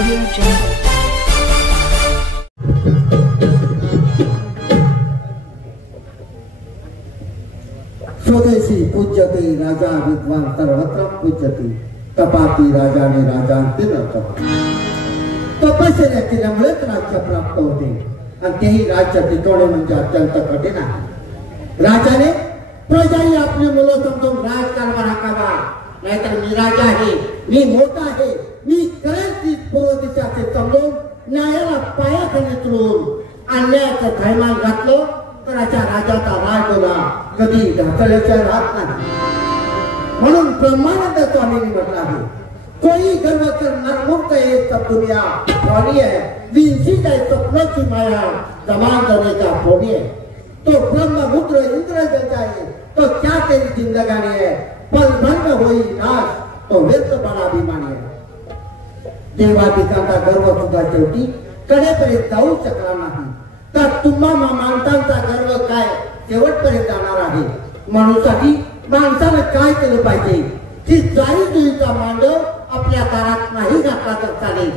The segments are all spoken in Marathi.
Audio Jungle. स्वदेशी पूज्यते राजा विद्वान सर्वत्र पूज्यते तपाती राजाने राजांते तपश्चर्या केल्यामुळेच राज्य प्राप्त होते आणि तेही राज्य टिकवणे म्हणजे अत्यंत कठीण आहे। राजाने प्रजाही आपली मुलं समजून राजकारभार हाकावा, नाहीतर मी राजा आहे, मी मोठा आहे, मी करेल ती पूर्व दिशाचे समजून न्यायाला पायाखाली चढवून अन्यायाचं थैमान घातलं तर अशा राजाचा राजगोला कधी ढासळल्याच्या राहत नाही। म्हणून ब्रह्मानंद स्वामींनी म्हटलं आहे, कोई गर्व कर नरमुक्त है सब दुनिया फौनी है, विंसी जाए सपनों की माया जमान करने का फोनी है। तो ब्रह्म रुद्र इंद्र जैसा है तो क्या तेरी जिंदगानी है, पल भर में होई नाश तो व्यर्थ बड़ा अभिमानी है। देवादिकांचा गर्व सुद्धा शेवटी कडेपर्यंत जाऊ शकला नाही, तर तुम्हा माणसांचा गर्व काय शेवटपर्यंत जाणार आहे। म्हणूनसाठी माणसाने काय केलं पाहिजे की जाई जुईचा मांडव आपल्या दारात नाही घातला तर चालेल,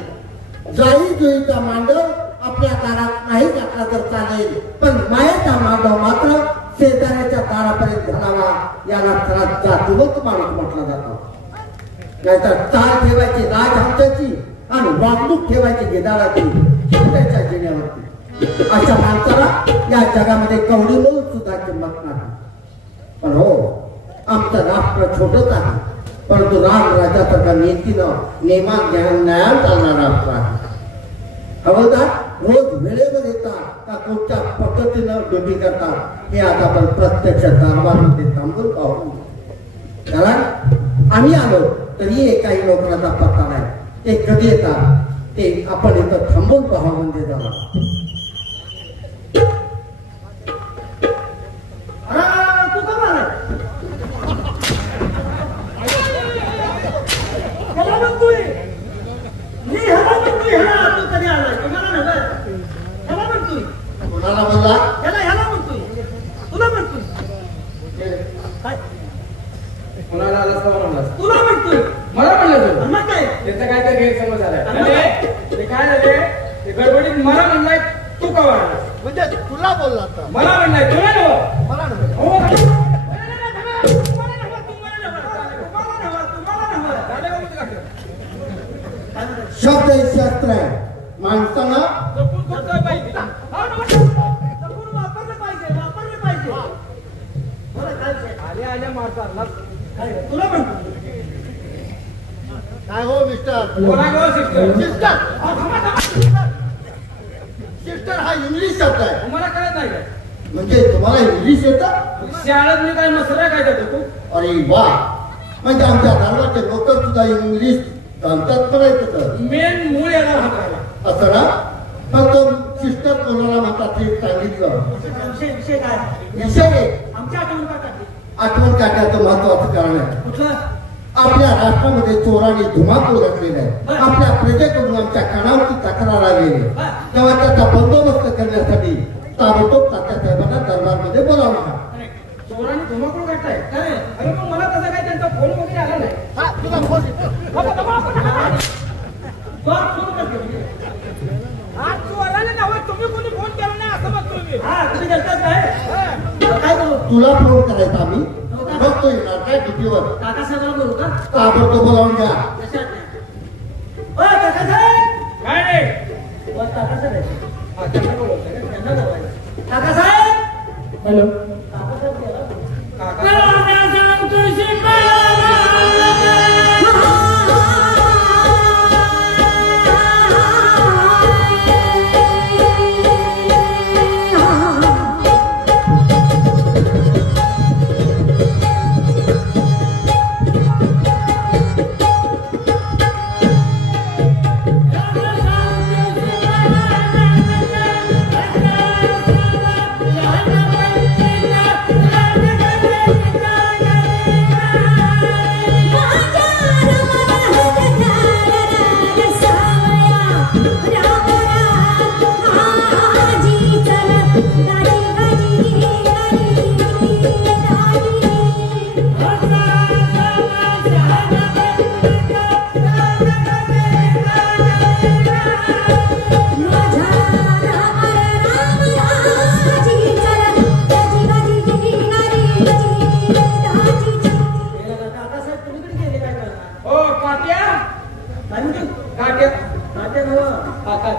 जाई जुईचा मांडव आपल्या दारात नाही घातला तर चालेल, पण मायेचा मांडव मात्र शेजाऱ्याच्या दारापर्यंत घालावा, याला खरा जातीवंत माणूस म्हटला जातो। नाहीतर चाल ठेवायची राजहंसाची आणि वागणूक ठेवायची गिधाडाची छोट्याच्या जिण्यावरती, अशा माणसाला या जगामध्ये कवडी मिळून सुद्धा किंमत नाही। पण हो, आमचं राष्ट्र छोटच आहे, परंतु राम राजासारखा नीतीनं नेमान न्यायात चालणारा राष्ट्र आहे। हवलदार रोज वेळेवर येतात का कोणत्या पद्धतीनं ड्युटी करतात हे आता आपण प्रत्यक्ष दरबारमध्ये थांबून पाहू। कारण आम्ही आलो तरी काही नोकराचा पत्ता नाही, ते कधी येतात ते आपण इथं थांबून पाहावं म्हणजे जरा। शब्द शास्त्र आहे, माणसाला काय हो मिस्टर, सिस्टर हा इंग्लिश शब्द आहे, तुम्हाला कळत नाही काय? म्हणजे तुम्हाला इंग्लिश येतं? शाळेत मी काय मसरा काय देतो तू? अरे वा, म्हणजे आमच्या गावाचे लोक सुद्धा इंग्लिश जाणतात पण येतं। मेन मूळ याला हाताला असं ना, फक्त सिस्टर कोणाला म्हणतात हे सांगितलं। विषय काय? विषय आमच्या आठवण काढण्याचं महत्वाचं कारण आहे। कुठलं? आपल्या राष्ट्रामध्ये चोरांनी धुमाकूळ घातलेला आहे, आपल्या प्रजेकडून आमच्या कानावरती तक्रार आलेली आहे, तेव्हा त्याचा बंदोबस्त करण्यासाठी ताबडतोब तात्यासाहेबांना दरबारमध्ये बोलावलं। चोरांनी धुमाकूळ घातलाय? अरे मग मला तसं काय त्यांचा फोन वगैरे आला नाही। तुला फोन चोराने नव्हे, तुम्ही कोणी फोन केला नाही असं बघतोय मी। तुम्ही करतात काय करू? तुला फोन करायचा आम्ही बघतो येणार काय ड्युटीवर? काकासाहेबांना बोलू का? ताबडतोब बोलावून घ्या। काय रे? Kakasaheb hello, Thank you.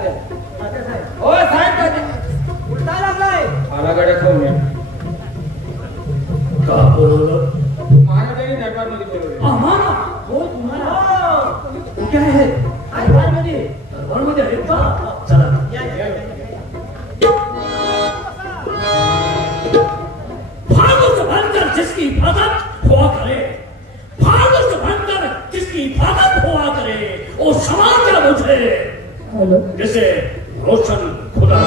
हो साहेब उलटा लागलाय आला गाड्या खाऊन या का बोलवलं? महाराजांनी दरबारमध्ये बोलवलं आम्हाला हो तुम्हाला कुठे आहे दरबारमध्ये दरबारमध्ये आहेत का चला भागवत बनकर जिसकी इबादत हुआ करे भागवत बनकर जिसकी इबादत हुआ करे वो समाज मुझे जैसे रोशन खुदा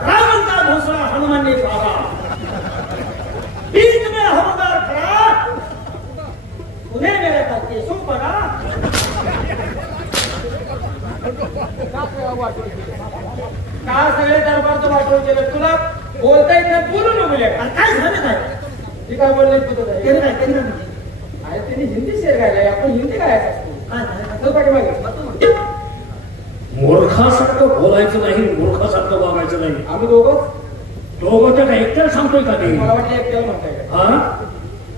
रावण का घोसला हनुमान ने पाला बीच में हवलदार खड़ा उन्हें मेरे तक के सुख पड़ा का सगळे दरबारचं वाटवून केलं तुला बोलता येत नाही बोलू नको काय झालं काय ती काय बोलले केलं काय केलं अरे त्यांनी हिंदी शेर गायलाय आपण हिंदी गायचा असतो पाठीमागे मूर्खासारखं बोलायचं नाही मूर्खासारखं वागायचं नाही आम्ही दोघं तर काय एकट्याला सांगतोय का ते मला वाटलं एकट्याला म्हणताय का हा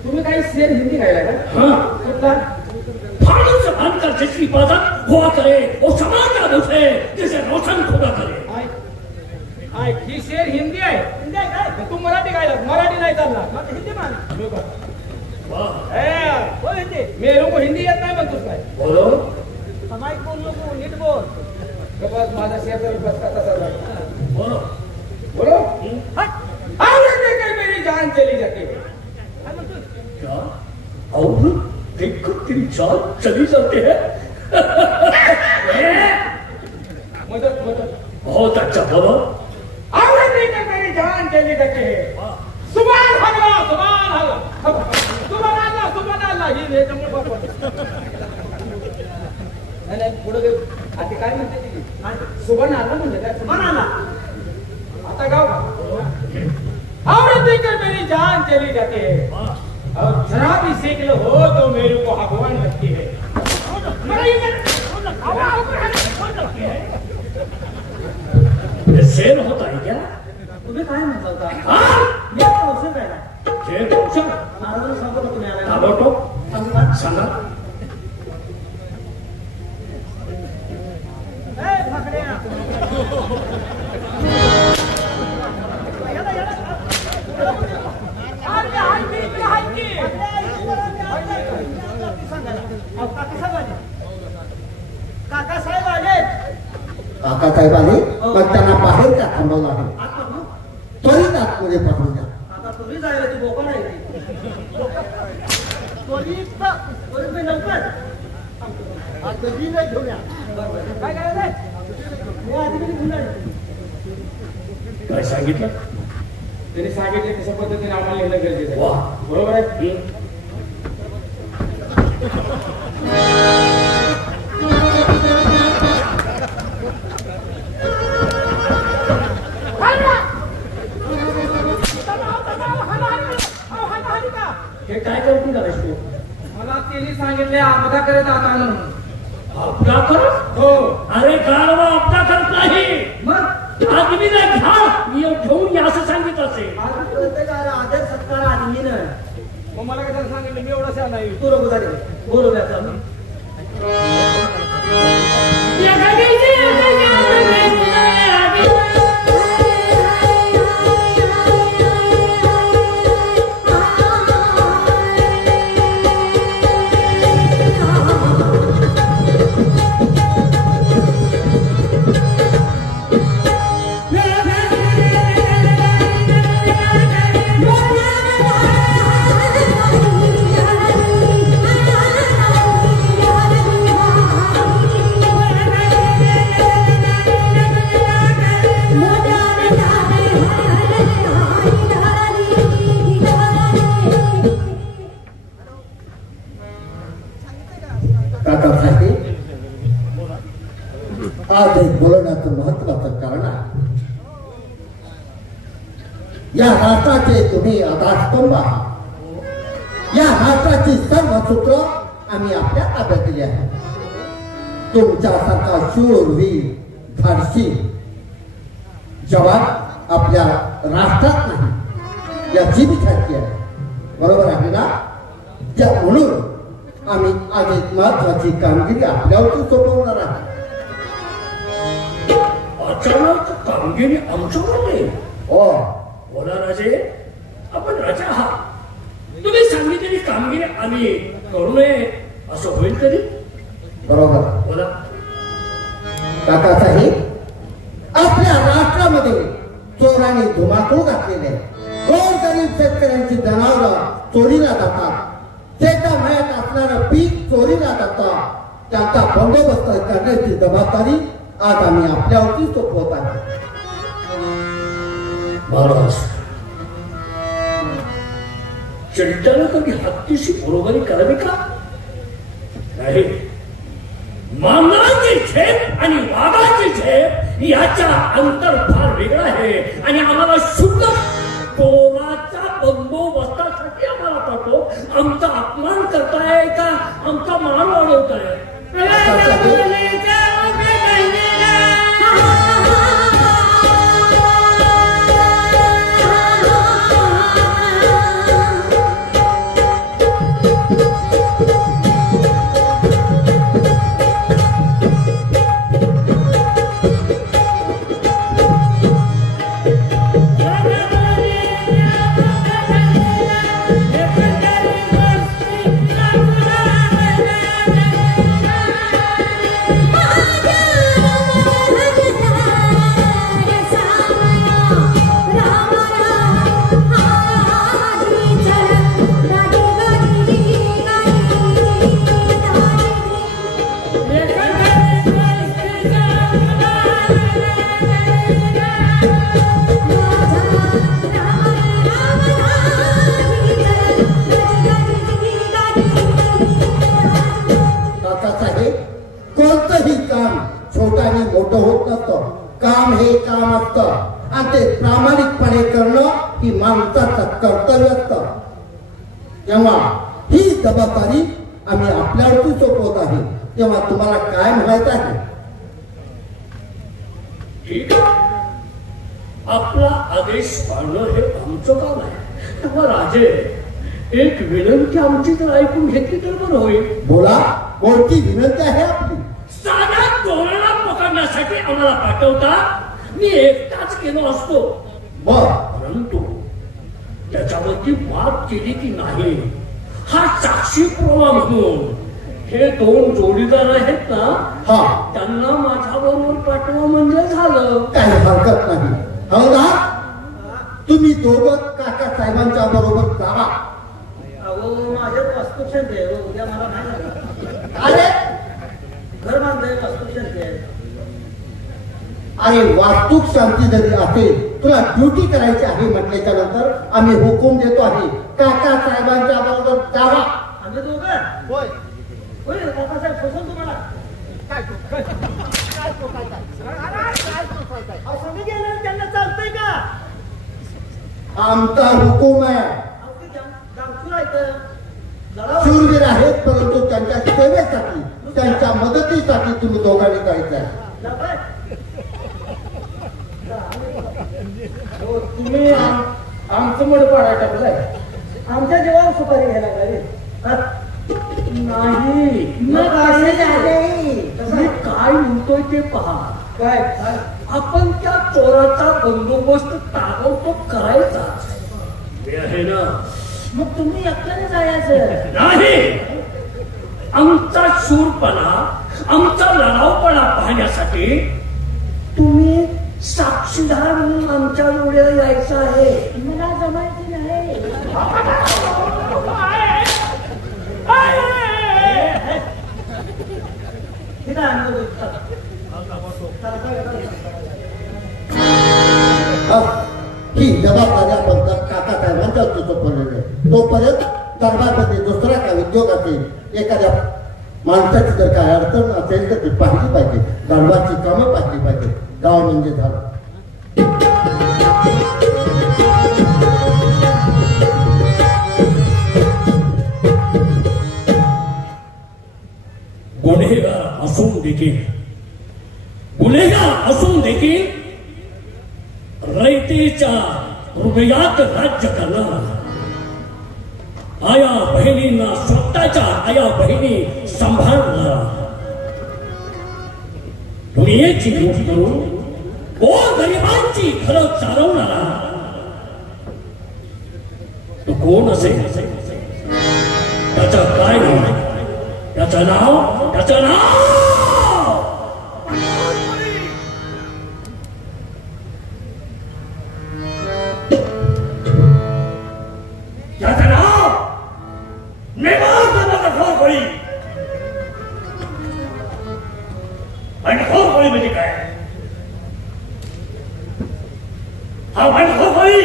तुम्ही काही शेर हिंदी गायला का हाँ कुठला फाड़ू से बनकर जिसकी इबादत हुआ करे वो समाज मुझे जैसे रोशन खुदा करे ही शेर हिंदी आहे हिंदी आहे काय तू मराठी गायला मराठी नाही चालला हिंदी मान बोल हिंदी मेरे को हिंदी येत नाही म्हणतोस काय बोलो समाज बोल नको नीट बोल बस माझा शेर तर बस का तसा बोलो बोलो औरत देखकर मेरी जान चली जाती है क्या औरत देखकर तेरी जान चली जाती है मदद मदद बहुत अच्छा बोलो औरत देखकर मेरी जान चली जाती है सुभान अल्लाह सुभान अल्लाह सुभान अल्लाह सुभान अल्लाह ही ने जमून नाही पुढे आता काय म्हणते ती सुभान अल्लाह म्हणजे काय सुभान अल्लाह आता गाव औरत देखकर मेरी जान चली जाती है और जरा भी सीख लो हो तो मेरे को भगवान लगती है ये शेर होता है क्या तुम्ही काय म्हणता होता हाँ मी आता औषध राहिला शेर औषध महाराजांना सांगतो तुम्ही आला ताबडतोब सांगा काकासाहेब आले काकासाहेब आले पण त्यांना बाहेर का थांबवलं आहे त्वरित आतमध्ये पाठवून द्या आता तुम्ही जायला ती बोका नाही त्वरित लवकर काय काय काय सांगितलं त्यांनी सांगितले तशा पद्धतीने आम्हाला लिहिणं गरजेचं आहे वाह बरोबर आहे हे काय करून करायचं तू मला त्यांनी सांगितले अपघात करत आता म्हणून अपघात करत हो अरे गाडवा अपघात करत नाही मग आदमीला घ्या मी घेऊन या असं सांगितलं असेल आदर सत्कार आदमीनं मग मला कशाला सांगितलं मी एवढा शहा नाही तू रघु झाले बोलवल्याचा आज एक बोलण्याचं महत्वाचं कारण आहे या राष्ट्राचे तुम्ही आधारस्तंभ आहात या राष्ट्राची सर्व सूत्र आम्ही आपल्या ताब्यात दिली आहेत तुमच्यासारखा शूरवीर धाडसी जवान आपल्या राष्ट्रात नाही याची मी खात्री आहे बरोबर आहे ना त्या म्हणून आम्ही आज एक महत्वाची कामगिरी आपल्यावरती सोपवणार आहोत. अचानक कामगिरी आमच्यावर नाही. हो, बोला राजे, आपण राजा आहात. तुम्ही सांगितलेली कामगिरी आम्ही करू नये असं होईल तरी? बरोबर. बोला. काकासाहेब, आपल्या राष्ट्रामध्ये चोरांनी धुमाकूळ घातलेले आहे. गोरगरीब शेतकऱ्यांची जनावरं चोरीला जातात. शेतामळ्यात असणारं पीक चोरीला जातं. त्यांचा बंदोबस्त करण्याची जबाबदारी आज आम्ही आपल्यावरती सोपवत आहोत. महाराज, चरित्रानं कधी हत्तीशी बरोबरी करावी का? नाही. मांजराची झेप आणि वाघाची झेप याच्या अंतर फार वेगळं आहे. आणि आम्हाला शुद्ध चोराच्या बंदोबस्तासाठी आम्हाला पाठव. आमचा अपमान करताय का आमचा मान वाढवताय? कोणतंही काम छोट्याने मोठं होत नसतं. काम हे काम असतं आणि ते प्रामाणिकपणे करणं ही माणसाचं कर्तव्य असतं. तेव्हा ही जबाबदारी आम्ही आपल्यावरती सोपवत आहे. तेव्हा तुम्हाला काय म्हणायचं आहे? ठीक आहे, आपला आदेश पाळणं हे आमचं काम आहे. तेव्हा राजे, एक विनंती आमची तर ऐकून घेतली तर बरं होईल. बोला, कोणती विनंती आहे आपली? साधा चोराला पकडण्यासाठी आम्हाला पाठवता मी एकटाच गेलो असतो. परंतु त्याच्यावरती बात केली की नाही हा साक्षी पुरावा म्हणून हे दोन जोडीदार आहेत ना, त्यांना माझ्या बरोबर पाठवा म्हणजे झालं. काही हरकत नाही. हवलदार, तुम्ही दोघं काका साहेबांच्या बरोबर जावा. माझ्यात वास्तुशांत आहे. उद्या मला नाही. अरे घर बांधलंय, वास्तुशांत आहे. अरे वास्तूक शांती जरी असेल, तुला ड्युटी करायची आहे म्हटल्याच्या नंतर आम्ही हुकूम देतो आहे, काका साहेबांच्या बरोबर जावा. आम्ही दोघं? होय होय. काकासाहेब सोसून तुम्हाला त्यांना चालतंय का? आमचा हुकूम आहे. शूरवीर आहेत, परंतु त्यांच्या सेवेसाठी, त्यांच्या मदतीसाठी तुम्ही दोघांनी जायचं आहे. तुम्ही आमचं मड पाडा टाकलाय. आमच्या जेव्हा सुपारी घ्यायला लागला नाही. मी काय म्हणतोय ते पहा. काय? आपण त्या चोराचा बंदोबस्त ताबडतोब करायचा आहे ना. मग तुम्ही एकट्याने जायचं नाही. आमचा शूरपणा, आमचा लढावपणा पाहण्यासाठी तुम्ही साक्षीदार म्हणून आमच्या डोळ्याला यायचं आहे. मला जमायचं नाही. ही जबाबदारी आपण काका साहेबांच्या सोपवलेली आहे. तोपर्यंत दरबारमध्ये दुसरा काय उद्योग असेल, एखाद्या माणसाची जर काय अडचण असेल तर ती पाहिली पाहिजे. दरबारची कामं पाहिली पाहिजे. गाव म्हणजे झालं. गुन्हेगार असून देखील रयतेच्या हृदयात राज्य करणारा, आया बहिणी बहिणींना स्वतःच्या आया बहिणी सांभाळणारा, दुनियेची लूट करून गरिबांची घरं चालवणारा तो कोण असेल? त्याचं काय नाव? त्याचं नाव त्याचं नाव घोरखोळी. आणि घोरखोळी म्हणजे काय? हा घोरखोळी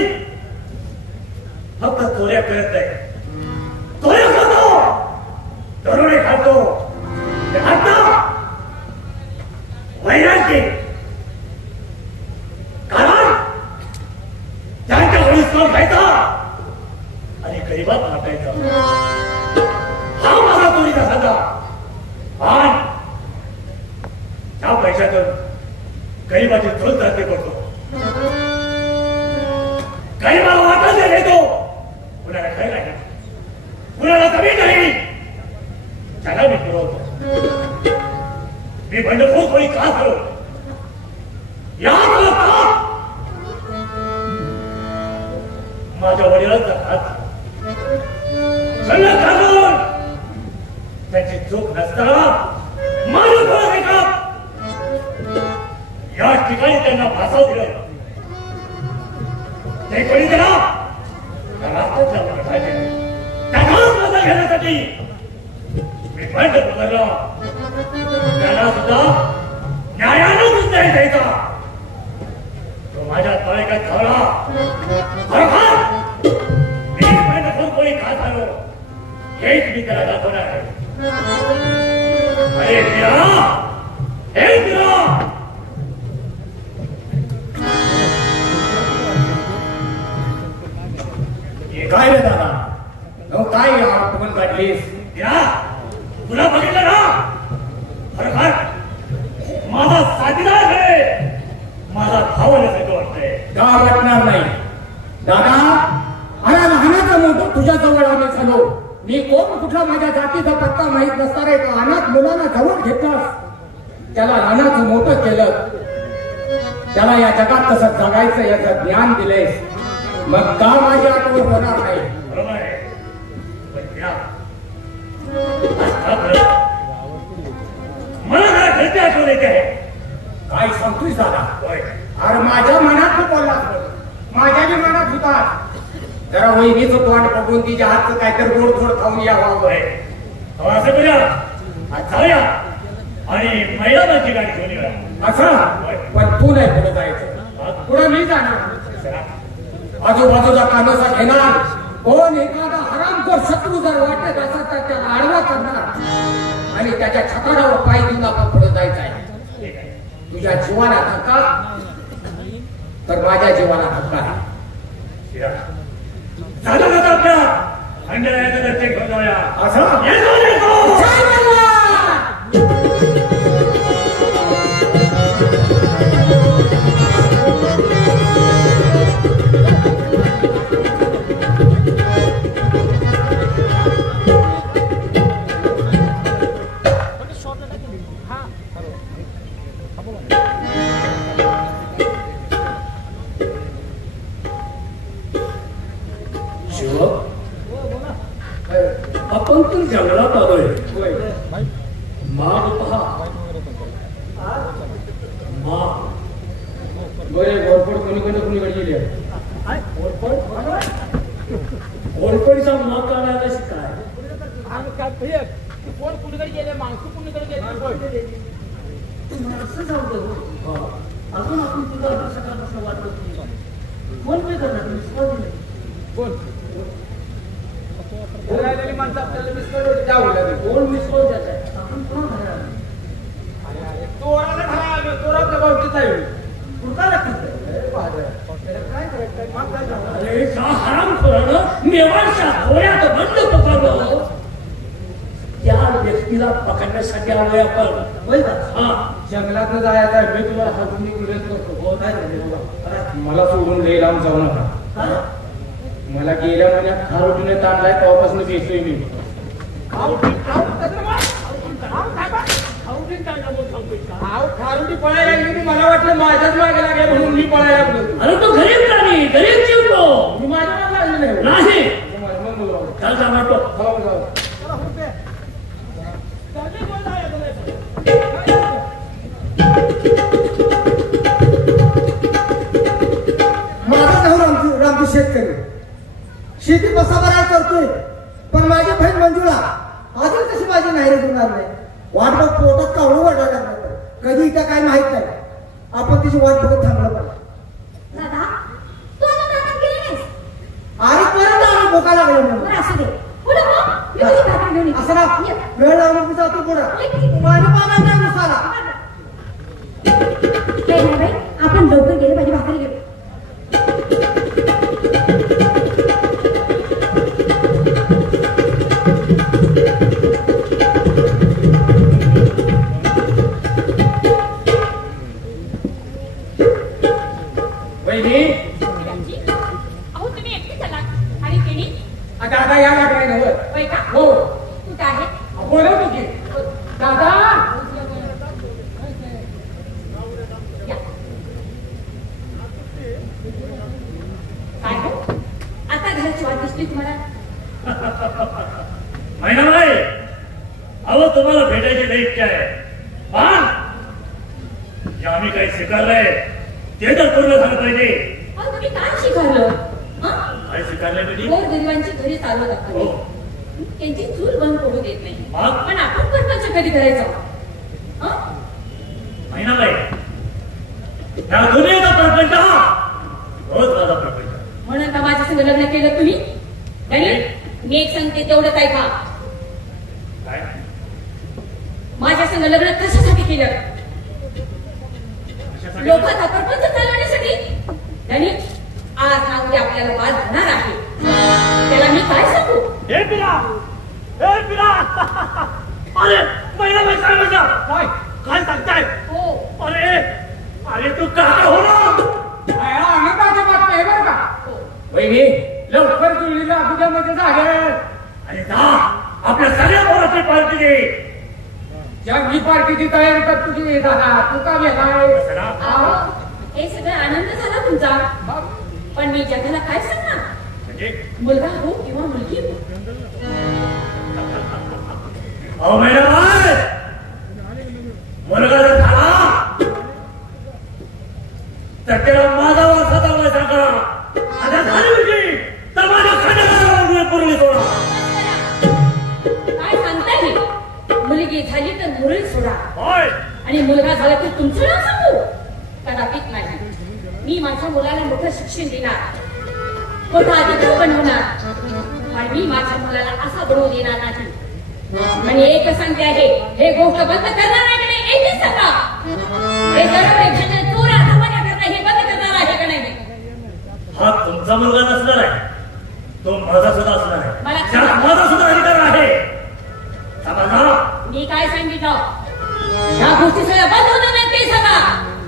फक्त चोऱ्या करत नाही, चोऱ्या खातो, दरोडे खातो, वैराग्य कारण त्यांच्या वडील खायचा आणि गरीबात वाटायचा. हा माझा चोरीचा धंदा. पण त्या पैशातून गरीबाची चोर जाते करतो, गरीबाला वाटायला देतो. कुणाला खायला नाही, कुणाला कमी नाही, त्याला मी पुरवतो. मी बंडखोर कोणी का करू? या माझ्या वडिलांचा हात घालून त्याची चूक नसताना माझ्या डोळ्यात आहे का? या ठिकाणी त्यांना फासाव दिलं. ते कोणी दिला? माझा घेण्यासाठी मी बंड पकडला. त्याला सुद्धा न्यायानं न्याय द्यायचा. तो माझ्या तळेकात धावला. मी बंडखोर कोणी का झालो हेच मी त्याला दाखवणार आहे. अरे मिरा, हे मिरा, काय रे दादा, हो काय आठवण काढलीस? तुला बघितलं ना, खरखर माझा साथीदार आहे, माझा भाव नसतो वाटतंय. का वाटणार नाही दादा? अरे लहानाचं मोठं तुझ्या जवळ आम्ही झालो. मी कोण, कुठला माझ्या जातीचा पत्ता माहित नसणार आहे का? अनाथ मुलांना जवळ घेतलास, त्याला लहानाचं मोठं केलं, त्याला या जगात कसं जगायचं याचं ज्ञान दिलेस, मग का माझी आठवण होणार नाही? बरोबर आहे. मला काय घरचे आठवण येते आहे. काय सांगतोय दादा? अरे माझ्या मनात तू बोललास, माझ्याही मनात होता. जरा वहिनीचं तोंड बघून तिच्या हातचं काहीतरी गोड थोड खाऊन यावं. असं करूया, जाऊया आणि मैदानाची गाडी घेऊन येऊया. असं? पण तू नाही पुढे जायचं, पुढे मी जाणार. आजूबाजूचा कानोसा घेणार. कोण एखादा हरामखोर शत्रू जर वाटत असा तर त्याला आडवा करणार आणि त्याच्या छताडावर पाय देऊन आपण पुढे जायचं आहे. तुझ्या जीवाला धक्का तर माझ्या जीवाला धक्का आहे. झालं जातं आपल्या खंडरायाचं दर्शन घेऊन जाऊया. असं? आपण तर जंगलात आलोय. माग पहा, माग कोणीकडे गेली ओळखडीचा माग काढायला शिकाय. कोण कुणीकडे गेले, माणसं कुणीकडे गेले असं जाऊ दे. अजून आपण तुला सकाळपासून वाटत नाही. फोन पे करणार कोण माणसं आपल्याला कोण मिसळ द्यायचं आहे? आपण कोण घराला चोराला घरा आलो, चोर आपल्या बाबतीत आहे. कुठला लागतं? अरे का हराम खोरानं मेवाडच्या घोड्यात बंद पकडलं. त्या व्यक्तीला पकडण्यासाठी आलोय आपण. होय का? हा, जंगलात जायचं आहे. मी तुला हातून विरोध करतो. हो, काय झाले बाबा? मला सोडून लई लांब जाऊ नका. मला गेल्या महिन्यात खारोटीने ताणलाय तेव्हापासून बेसतोय मी. खारोटी पळायला लागली मला वाटलं माझ्याच मागे लागेल म्हणून मी पळायला लागलो. अरे तो गरीब प्राणी गरीब जीव तो. मी माझ्या मागे लागले नाही मग बोलवा. चल सांगतो माझं नाव रामजी शेतकरी. शेती बसाबराय करतोय पण माझी बहीण मंजुळा अजून कशी माझी नाही होणार नाही. वाट बघ पोटात कावळं वाढायला लागलं कधी इथं काय माहित नाही. आपण तिची वाट बघत थांबलं पाहिजे. दादा तू अजून रानात गेली नाहीस? अरे परत आम्ही भोका लागलो म्हणून. बरं असू दे. पुढे हो. मी तुझी भाकरी घेऊन येते. असं ना ये. वेळ लावून मी जातो पुढं. माझी पाना नाही घुसाला. काही नाही बाई, आपण लवकर गेले पाहिजे भाकरी घेऊन. अहो तुम्ही एकटे चलात आणि केली आता या गाडी नव्हतं. होय का? हो कुठं आहे? बोलवतो की दादा. या. काय हो आता घराची वाट दिसली तुम्हाला? महिनाबाई अहो तुम्हाला भेटायची लई इच्छा आहे पण जे आम्ही काही स्वीकारलंय ते तर पूर्ण झालं पाहिजे. अहो तुम्ही काय स्वीकारलं? काय स्वीकारलंय म्हणजे गोरगरिबांची घरी चालवत हो. आपण त्यांची चूल बंद पडू देत नाही. मग? पण आपण सरपंच कधी करायचं? हं? महिनाबाई या दुनियेचा प्रपंच हा रोज माझा प्रपंच. म्हणून का माझ्या संग लग्न केलं तुम्ही? आणि मी एक सांगते तेवढंच ऐका. काय माझ्या संग लग्न कशासाठी केलं? लोकांचा प्रपंच चालवण्यासाठी. आणि आज हा उद्या आपल्याला वाद होणार आहे. त्याला मी काय सांगू? हे पिला हे पिला अरे महिनाबाई काय म्हणता काय काय सांगताय? हो अरे अरे तू काय होणार? आनंदाची बातमी आहे बरं का. हो. वहिनी लवकर जुळलीला तुझ्या मध्ये झालं. अरे जा आपल्या सगळ्या पोराची पार्टी दे. ज्या मी पार्टीची तयारी कर तुझी दादा तू का गेलाय. अहो, हे सगळं आनंद झाला तुमचा पण मी जगाला काय सांगणार? म्हणजे मुलगा हो किंवा मुलगी हो. अहो महिनाबाई मुलगा जर झाला तर त्याला माझा वारसा वय सांगा. आता झाली मुलगी तर माझ्या खाण्याला पूर्वी सोडा. काय सांगताय हे? मुलगी झाली तर मुरळी सोडा होय आणि मुलगा झाला तर तुमचं नाव सांगू? कदापित नाही. मी माझ्या मुलाला मोठं शिक्षण देणार, मोठा अधिकारी बनवणार आणि मी माझ्या मुलाला असा बनवू देणार नाही. आणि एक सांगते आहे हे गोष्ट बंद करणार आहे का नाही एकच सांगा. हे दरोडे घेणं चोऱ्या धमान्या करणं हे बंद करणार आहे का नाही? हा तुमचा मुलगा नसणार आहे तो माझा सुद्धा असणार आहे. मला त्याला माझा सुद्धा अधिकार आहे. समजा मी काय सांगितलं? ह्या गोष्टी सगळ्या बंद होणार नाही ते सांगा.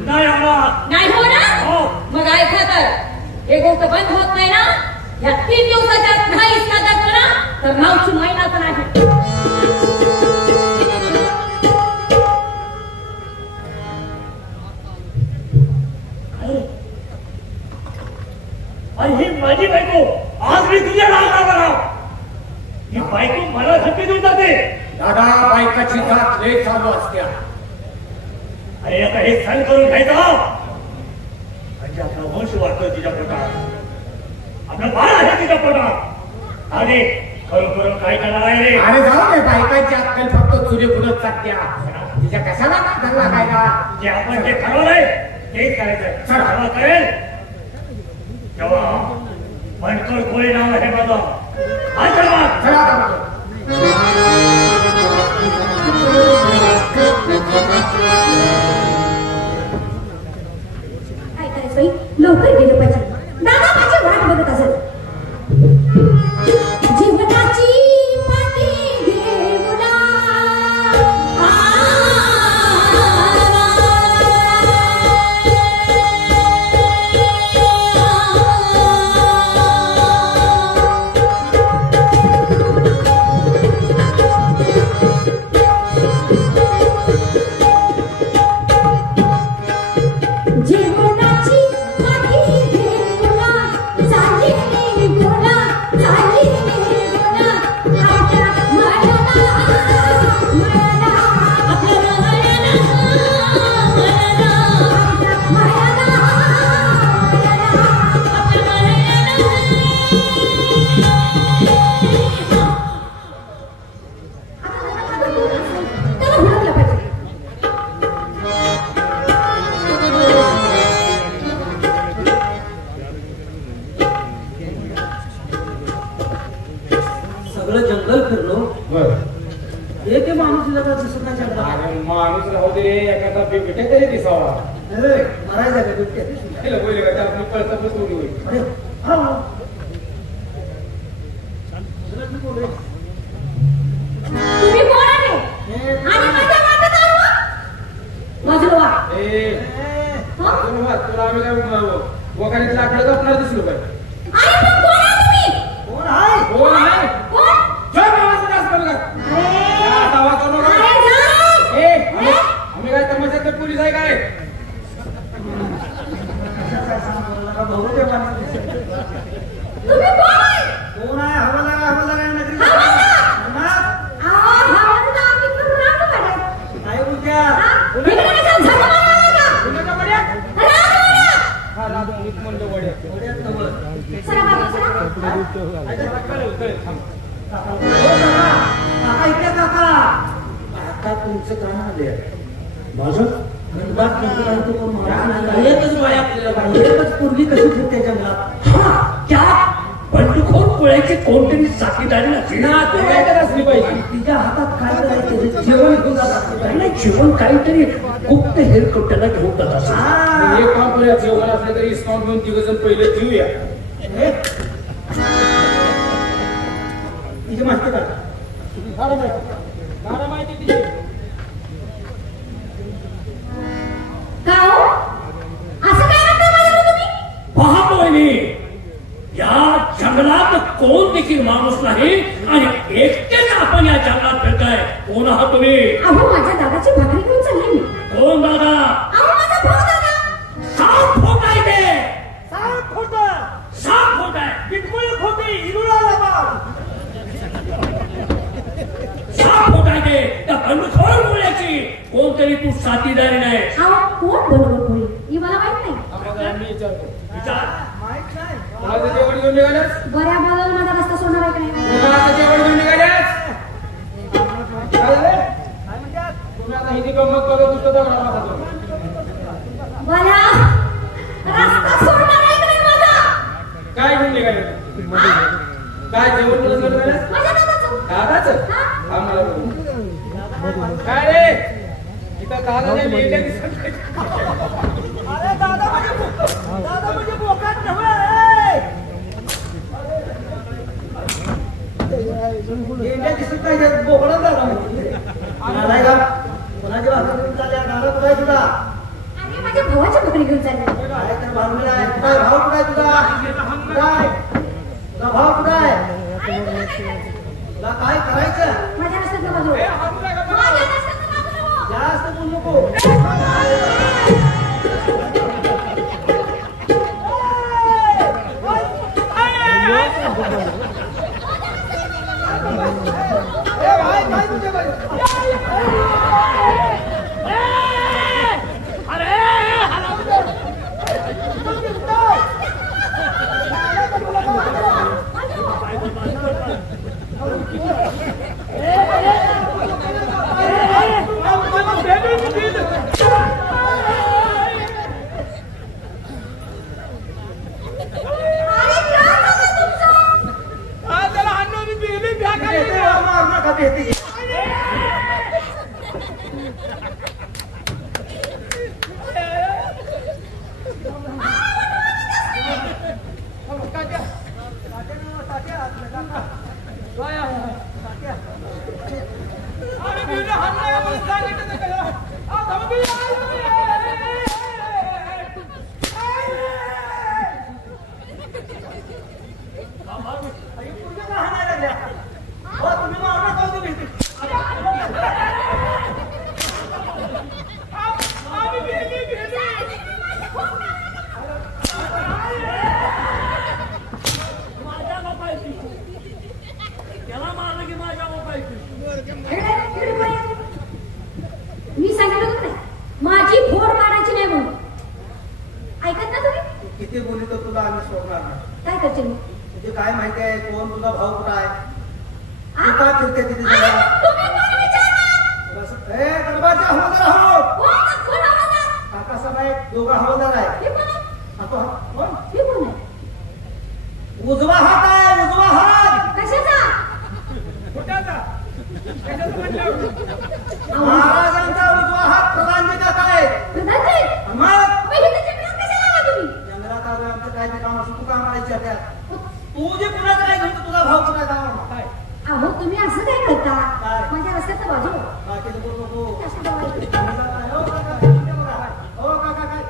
नाही आम्हाला नाही हो ना? हो. मग ऐका तर हे गोष्ट बंद होत नाही ना? या 3 दिवसाच्या नाही साधा करा तर नावची महिना पण आहे. आणि ही माझी बायको आज मी तुझ्या राहणार बघा. ही बायको मला धक्के देऊन जाते. दादा बायकाची जात लय चालू असत्या. अरे आता हे सहन करून घ्यायचं म्हणजे आपला वंश वाढतोय तिच्या पोटात. आपलं बाळ आहे तिच्या पोटात. आणि खरोखर काय करणार आहे रे? अरे जाऊ दे बायकाची अक्कल फक्त तुझे फुलत चाकत्या. तिच्या कशाला धरला काय का. जे आपण जे ठरवलंय तेच करायचंय. जेव्हा करेल तेव्हा मनकर कोळी नाव आहे माझं. हा चला चला काय करायचं बाई? लवकर गेलं पाहिजे. दादा माझी वाट बघत असेल. जीवनाची पाठी घेऊना जंगल फिरलो एक माणूस लगा दिसत नाही जंगलात. अरे माणूस राहू दे एखादा बिबट्या तरी दिसावा. अरे मरायचा का बिबट्या दिसला? तिला बोलले का आपली पळता पण थोडी होईल. अरे हा तुम्ही कोण आहे आणि माझ्या वाटत आलो बाजूला वा. तुला आम्ही काय वखारीत लाकडं कापणार दिसलो काय? अरे पण कोण आहे तुम्ही? कोण आहे? कोण आहे? कोण? जय बाबाचं जास्त बोलू का? अरे आता आवाज करू नका. अरे जा. आम्ही काय तमाशातले पोलीस आहे काय? भाऊ ते माणूस दिसत. तुम्ही कोण आहे? कोण आहे? हवालदार आहे नगरी. काय बोलत्या? कुणाच्या वड्यात? हा राजमुळीत म्हणलं वड्यात. वड्यात नव्हं. काका इकडे काका. काका तुमचं काम आले. माझं गणबात नंतर तो कोण माणूस नाही. एकच बाई आपल्याला एकच पूर्वी कशी फिरते जंगलात. हा त्या बंडखोर कोळ्याची कोणतरी साथीदारी नसली ना ते काय तर असली पाहिजे. तिच्या हातात काय करायचं जेवण घेऊन जातात. नाही जेवण काहीतरी गुप्त हेरकट्याला घेऊन जात असं. एक काम करूया जेवण असलं तरी इस्कॉन घेऊन तिघ जण पहिले जीवया. तिची माहिती काढ. माहिती तिची. का हो? असं काय म्हणता माझ्याकडे तुम्ही? पाहतोय मी या जंगलात कोण देखील माणूस नाही आणि एकटेच आपण या जंगलात फिरताय. कोण आहात तुम्ही? अहो माझ्या दादाची भाकरी घेऊन चालली मी. कोण दादा? अहो माझा भाऊ दादा. 7 फूट आहे ते. 7 फूट. 7 फूट आहे. बिलकुल खोटी इरुळा लावा. 7 फूट आहे ते. त्या बंडखोर मुलाची कोणतरी तू साथीदारी नाही. अहो कोण बरोबर बोल ही मला माहित नाही. आम्ही विचारतो. विचार. माहित नाही. कोणाचं जेवण घेऊन निघाल्यास? बऱ्या बोलायला माझा रस्ता सोडणार आहे का नाही? कोणाचं जेवण घेऊन निघाल्यास? काय झालं? तुम्ही आता हिंदी गंमत करत दुसरं दगडाला बसतो. बऱ्या रस्ता सोडणार आहे का नाही माझा? काय घेऊन निघाले? काय जेवण म्हणून घेऊन निघाल्यास? माझ्या दादाचं. दादाचं? हा? आम्हाला बोलू. काय रे इथं दादाने लिहिलं दिसत नाही. अरे दादा म्हणजे बोकाट नव्हे. येण्या दिसत नाही त्यात बोकडा दादा म्हणजे. आलाय का? कोणाच्या भाकरी घेऊन चालल्या? दादा कुठं आहे तुझा? अरे माझ्या भावाची भाकरी घेऊन चालली. काय तर भांडण आहे. कुठं आहे? भाव कुठं आहे तुझा? कुठं आहे? तुझा भाव कुठं आहे? तुला काय करायचं? माझ्या रस्त्यातनं बाजूला. ए, हाणू नका मला. माझ्या रस्त्यातनं बाजूला हो. जास्त बोलू नको. मी सांगितलं होतं ना माझी फोड काढायची नाही म्हणून. ऐकत ना तुम्ही? किती बोली तर तुला आम्ही सोडणार नाही. काय करशील मग? तुझे काय माहिती आहे? कोण तुझा भाऊ कुठं आहे? आ? तू का फिरते तिथे अरे, जरा? तुम्ही कोण विचारणार? ए, गरबाचे हवालदार आहोत. कोण हवालदार? काका साहेब दोघं हवालदार आहे. हे कोण आहे? आता कोण? हे कोण आहे? उजवा हात आहे, उजवा हात. कशाचा? कुठाचा कशाचं म्हणलं महाराजांचा उजवा हात प्रधानजीचा काय प्रधानजी मग पहिले त्याच्या जंगलात कशाला आला तुम्ही जंगलात आलोय आमचं काय ते काम असं तू काम करायची त्यात तू जे कुणाचं काय घेऊन तुझा भाव कुणा जावा काय अहो तुम्ही असं काय करता काय? माझ्या रस्त्याचं बाजू बाकीचं बोलू नको कशा बघायचं? हो काका काय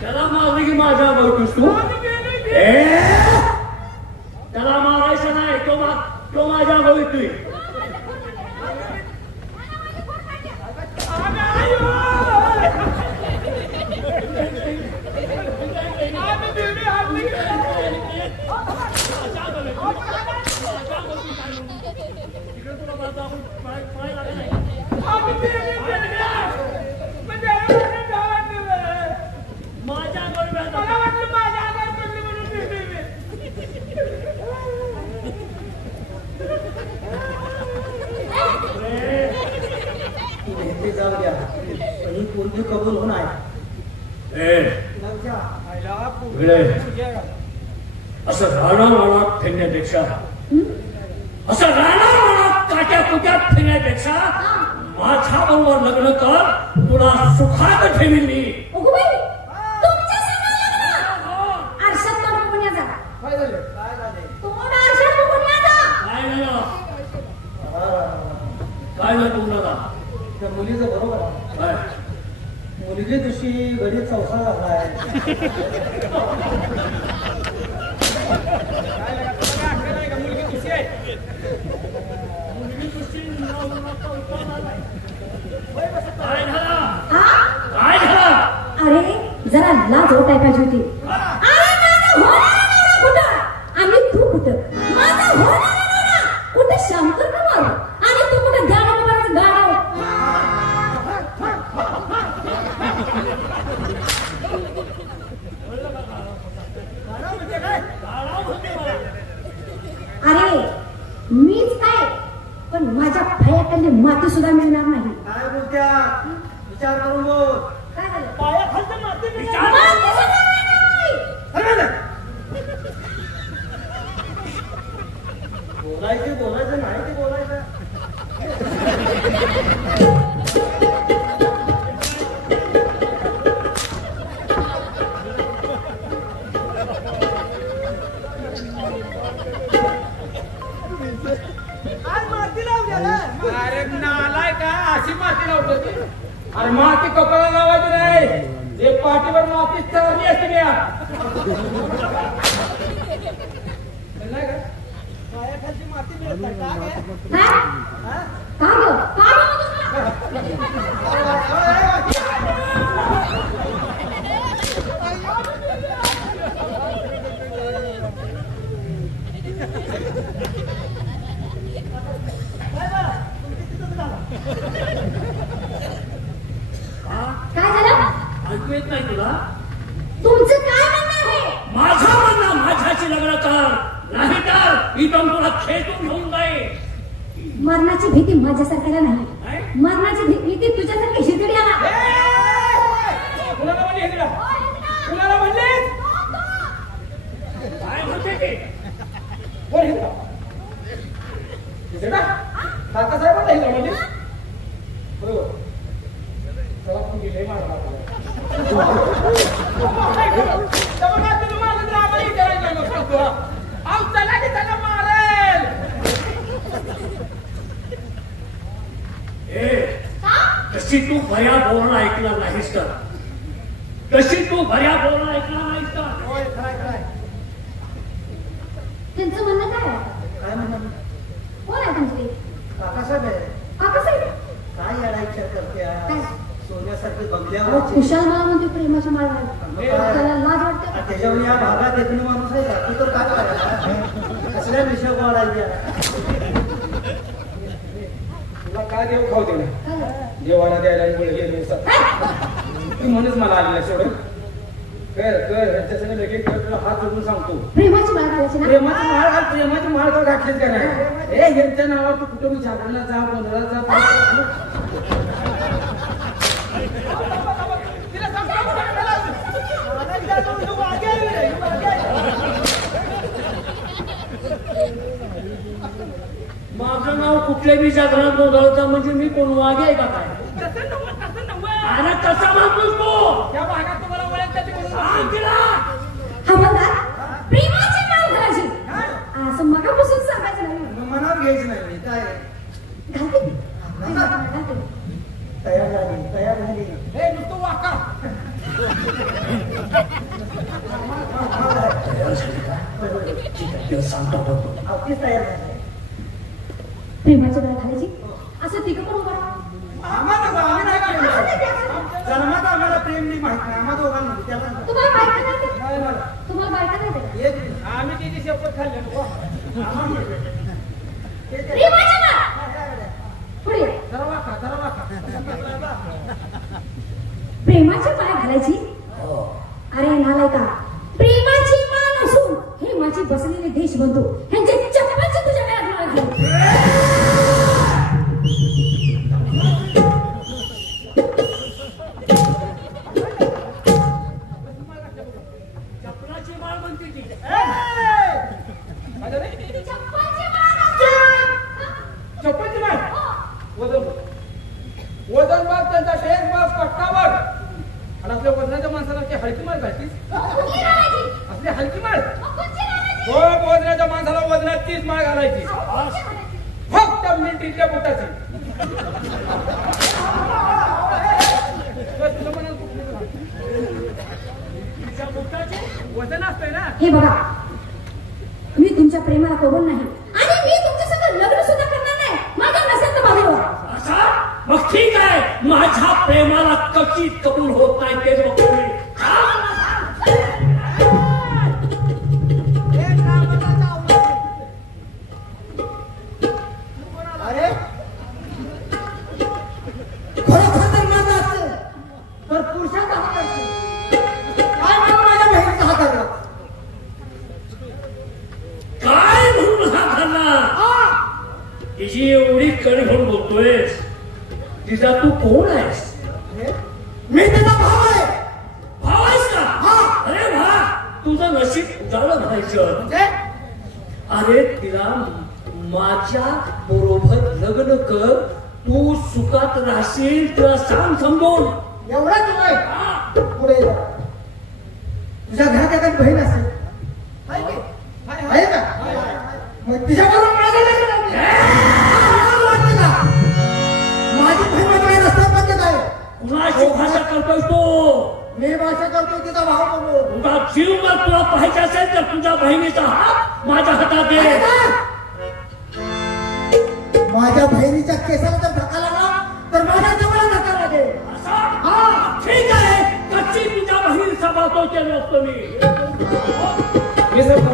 त्याला मारली की माझ्या बोलतोस तू त्याला मारायचं नाही तो माझ्या बोलतोय जाऊ द्या पण ही पूर्वी कबूल होणार असं राणात फिरण्यापेक्षा असं राणात काट्या कुट्यात फिरण्यापेक्षा माझ्या बरोबर लग्न कर तुला सुखात ठेवील मी अगोबाई, तुमच्या संग लग्न. आरशात तोंड बघून या जा. काय झालं काय झाले तोंड आरशात बघून या जा. काय झालं काय झालं तुम्हाला त्या मुलीचं बरोबर आहे काय मुलगी तशी घरी संसार झालाय मुलगी खुशी आहे काय झालं हा? काय झालं अरे जरा लाज वाटाय पाहिजे होती. अरे माझा होणारा नवरा कुठं आणि तू कुठं? माझा होणारा नवरा कुठं शंकर नवर आणि तू कुठं गाणं गाणं. अरे मीच काय पण माझ्या पायाखाली माती सुद्धा मिळणार नाही. काय बोलत्या विचार करून बोल काय झालं? पायाखालचं माती माती सुद्धा मिळणार नाही. बोलायचं नाही ते बोलायचं अरे नालाय का अशी माती लावतो अरे माती कपाळाला लावायची नाही एक पाठीवर माती चढली असते मी पायाखालची माती मिळत नाही का गे? हा? का गं? का गं काय झालं? ऐकू येत नाही तुला तुमचं काय म्हणणं आहे? माझं म्हणणं माझ्याशी लग्न कर नाही तर इथून तुला खेचून घेऊन जाईल मरणाची भीती माझ्यासारख्याला काय? नाही. मरणाची भीती तुझ्यासारखी शिजडीला. कुणाला म्हणली हे कुणाला म्हणले काय म्हणते ते बोल हे काका साहेब म्हणजे बरोबर चला पण गेले मारला चला की त्याला मारेल तशी तू भया बोलणं ऐकलं नाहीस तर तशी तू भया बोलणं ऐकलं नाहीस तर होय काय त्यांचं म्हणणं काय आहे? काय म्हणणार कोण आहे त्यांचे? काकासाहेब आहे काकासाहेब? काय याडा विचार करत्या काय? सोन्यासारखे अहो, बंगल्यावर खुशाल मला म्हणते प्रेमाची माळ घाल. मग काय? त्याला लाज वाटते. त्याच्यावर या भागात देखील माणूस आहे का तू तर काय करायला कसल्या विषय वाढायच्या तुला काय देव खाऊ दे काय झालं? देवाला द्यायला मुलगी तू म्हणूनच मला आलेला सोडून कर ह्याच्यासाठी लगेच तुला हात जोडून सांगतो प्रेमाची माळ घालायची ना? प्रेमाची माळ तर घातलीच का नाही ए ह्यांच्या नावावर तू कुठं मी छापला जा बोंधळा जा नाव कुठल्या बी जागरणात नोंदवलं म्हणजे मी कोण वागे आहे का काय? तसं नव्हे. अरे कसा माणूस तो त्या भागात तुम्हाला ओळखतात म्हणून सांग तिला. हवालदार, प्रेमाची माळ घालायची असं मगापासून सांगायचं नाही. मनावर घ्यायचं नाही काय घालते मी. घालते. तयार झाली हे नुसतं वाका. सांगतो अगदीच तयार झाली प्रेमाची माळ घालायची असं तिघं पण उभं राहा. आम्हाला आम्ही नाही केलं. जन्मात आम्हाला प्रेम नाही माहित नाही आम्हा दोघांना त्याला तुम्हाला बायका नाही ते? नाही मला तुम्हाला बायका नाही ते? येत नाही. आम्ही तिची शपथ खाल्ली प्रेमाची माळ पुढे या. जरा वाका. प्रेमाची माळ घालायची. अरे नालायका, प्रेमाची माळ नसून हे माझे बसलेले देशबंधू ह्यांचे चप्पलची तुझ्या गळ्यात माळ घाल. चपलाची माळ म्हणते ती. चप्पलची माळ. वजन बघ, त्यांचा शेर बघ, पट्टा बघ. आणि आपल्या वजनाच्या माणसाला ते हलकी माळ घालतीस. आपली हलकी माळ. खूप वजनाच्या माणसाला वजनात तीच माळ घालायची. फक्त मिलिटरीच्या बुटाची. तिच्या बुटाचे वजन असतंय ना. हे बघा, मी तुमच्या प्रेमाला कबूल नाही आणि मी तुमच्यासोबत लग्न सुद्धा करणार नाही. माझ्या नसेल तर माझ्यावर. असा मग ठीक आहे. माझ्या प्रेमाला कशी कबूल होत नाही तेच बघतो मी. अरे खरोखर जर माझं असेल तर पुरुषाचा हात असेल काय म्हणून माझ्या बहिणीचा हात धरला काय म्हणून हा धरला? तिची एवढी कड घेऊन बोलतोयस, तिचा तू कोण आहेस? मी तिचा भाव आहे भाव आहेस का? अरे वा, तुझं नशीब उजाळं म्हणायचं. म्हणजे अरे तिला माझ्या बरोबर लग्न कर, तू सुखात राहशील. तुला सांग समजून. एवढाच वय पुढे जा. तुझ्या घरात एखादी बहीण असेल आहे का मग तिच्याबरोबर माझं लग्न लावते. वाटतं का? माझी बहीण माझ्या रस्त्यात बंद आहे. कुणाची भाषा करतोय तो? मी भाषा करतो तिचा भाव बघू तुझा जीव जर तुला पाहायचा असेल तर तुझ्या बहिणीचा हात माझ्या हातात दे. माझ्या बहिणीच्या केसाला जर धक्का लागला तर माझ्या जवळ धक्का लागेल. हा ठीक आहे. कच्ची तुझ्या बहिणीचा बातो केलो असतो मी. मी सर का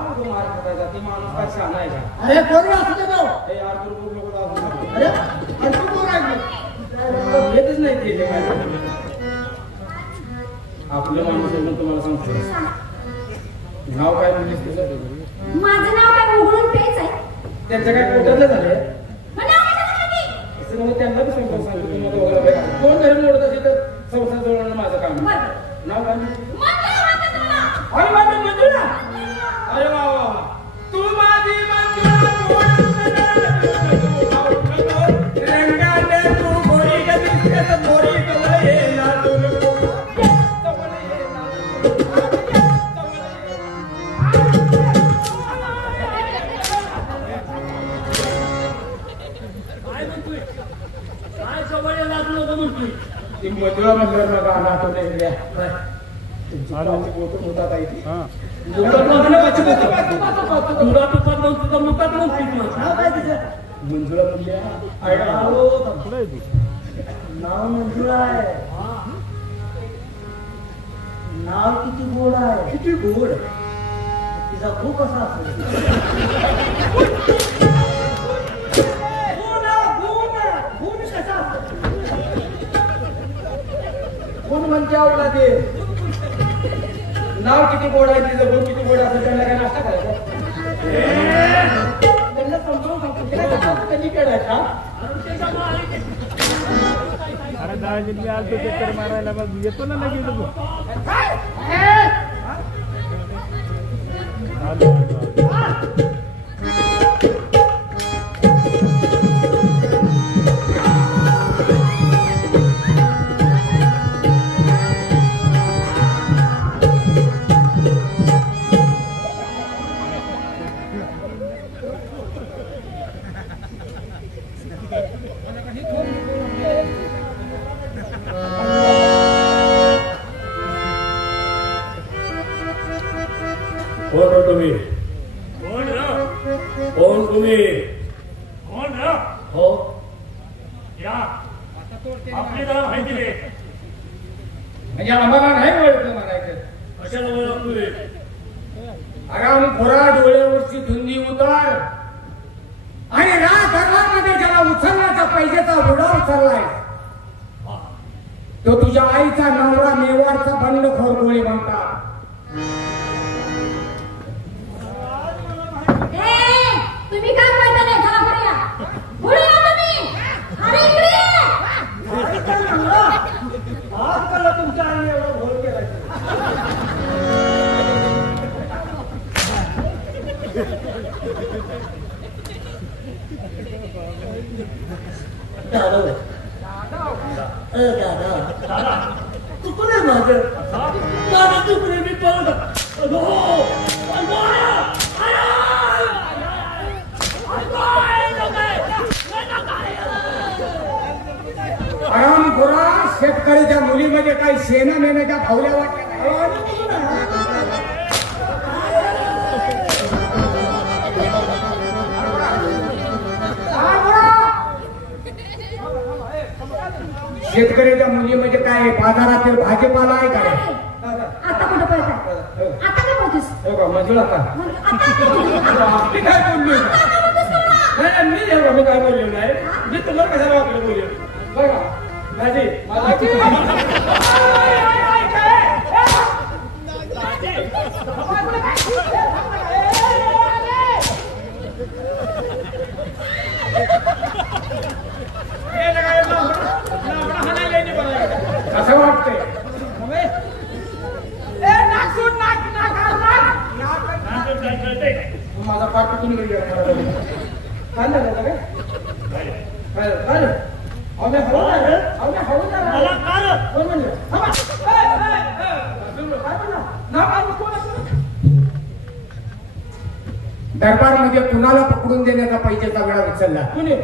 मग मार खातायचा? ती माणूस काय शहाणा आहे का? अरे कोण असू दे भाऊ. हे यार तू खूप लोक दाखवून नको. अरे आणि तू कोण आहे? येतच नाही ते जे काय. आपलं माणूस आहे म्हणून तुम्हाला सांगतो. नाव काय म्हणलीस तुझं? माझं नाव काय उघडून पेच आहे. त्यांचं काय पोटातलं झालंय? मग नाव काय टाकलं मी? असं मग त्यांना बी समजावून सांगतो. तुम्हाला वगैरे काय कोण घरी मोडत असेल तर संसार जोडणं माझं काम. बरं. नाव काय म्हणलीस? मंजुळा म्हणतात तुम्हाला. अरे बाबा मंजुळा. अरे वा वा वा. तू माझी मंजुळा रंगाने तू गोरी गतीस गोरी कवळेला काय म्हणतोय? काय जवळ लागलो नको म्हणतोय? ती मंजुळा म्हणल्यावर मला गाणं आठवलं इंडिया. तुमची बोटं होतात आहे ती. तुला तुपात म्हणून तुझा मुखात म्हणतोय नाव काय तिचं? मंजुळा म्हणल्या नाव मंजुळा आहे. नाव किती गोड आहे. किती गोड. तिचा खूप असा असेल. गुण कसा असतो? गुण म्हणजे आवडला ते नाव किती गोड आहे तिचं गुण किती गोड असेल त्यांना काय नाश्ता करायचा? त्यांना समजावून सांगतो. ते काय कसं त्यांनी केलाय का? अरे दार्जिलिंग आलतो चक्कर मारायला मग येतो ना लगेच आलो आपली जरा माहिती दे. म्हणजे आम्हाला नाही ओळखलं म्हणायचं. कशाला ओळखतोय? आराम खोरा डोळ्यावरची धुंदी उतार आणि दरबारमध्ये ज्याला उचलण्याचा पैशाचा बुडा उचललाय तो तुझ्या आईचा नवरा मेवाडचा बंडखोर गोळी म्हणतात. तुम्ही काय म्हणता नाही घरा पुढे या. पुढे या तुम्ही. अरे इकडे ये. आजकाल तुमच्या आईने एवढा घोळ केलाय. दादा चुकले माझं चुकले मी परत आराम खोरा शेतकऱ्याच्या मुलीमध्ये काही शेणा मेण्याच्या भावल्या वाटल्या शेतकऱ्याच्या मुलीमध्ये काय बाजारातील भाजीपाला आहे का? आता कुठं पळताय? आता काय बोलतोस? मंजुळा का आपली काय बोलली? मी काय बोललो नाही. मी तुम्हाला कशाला वाटलं बोललो बघा माझी असं वाटतंय. माझा पाठ कुठून गेला काय झालं काय दरबार मध्ये कुणाला पकडून देण्याचा पैशाचा वेळा उचलला कुणी?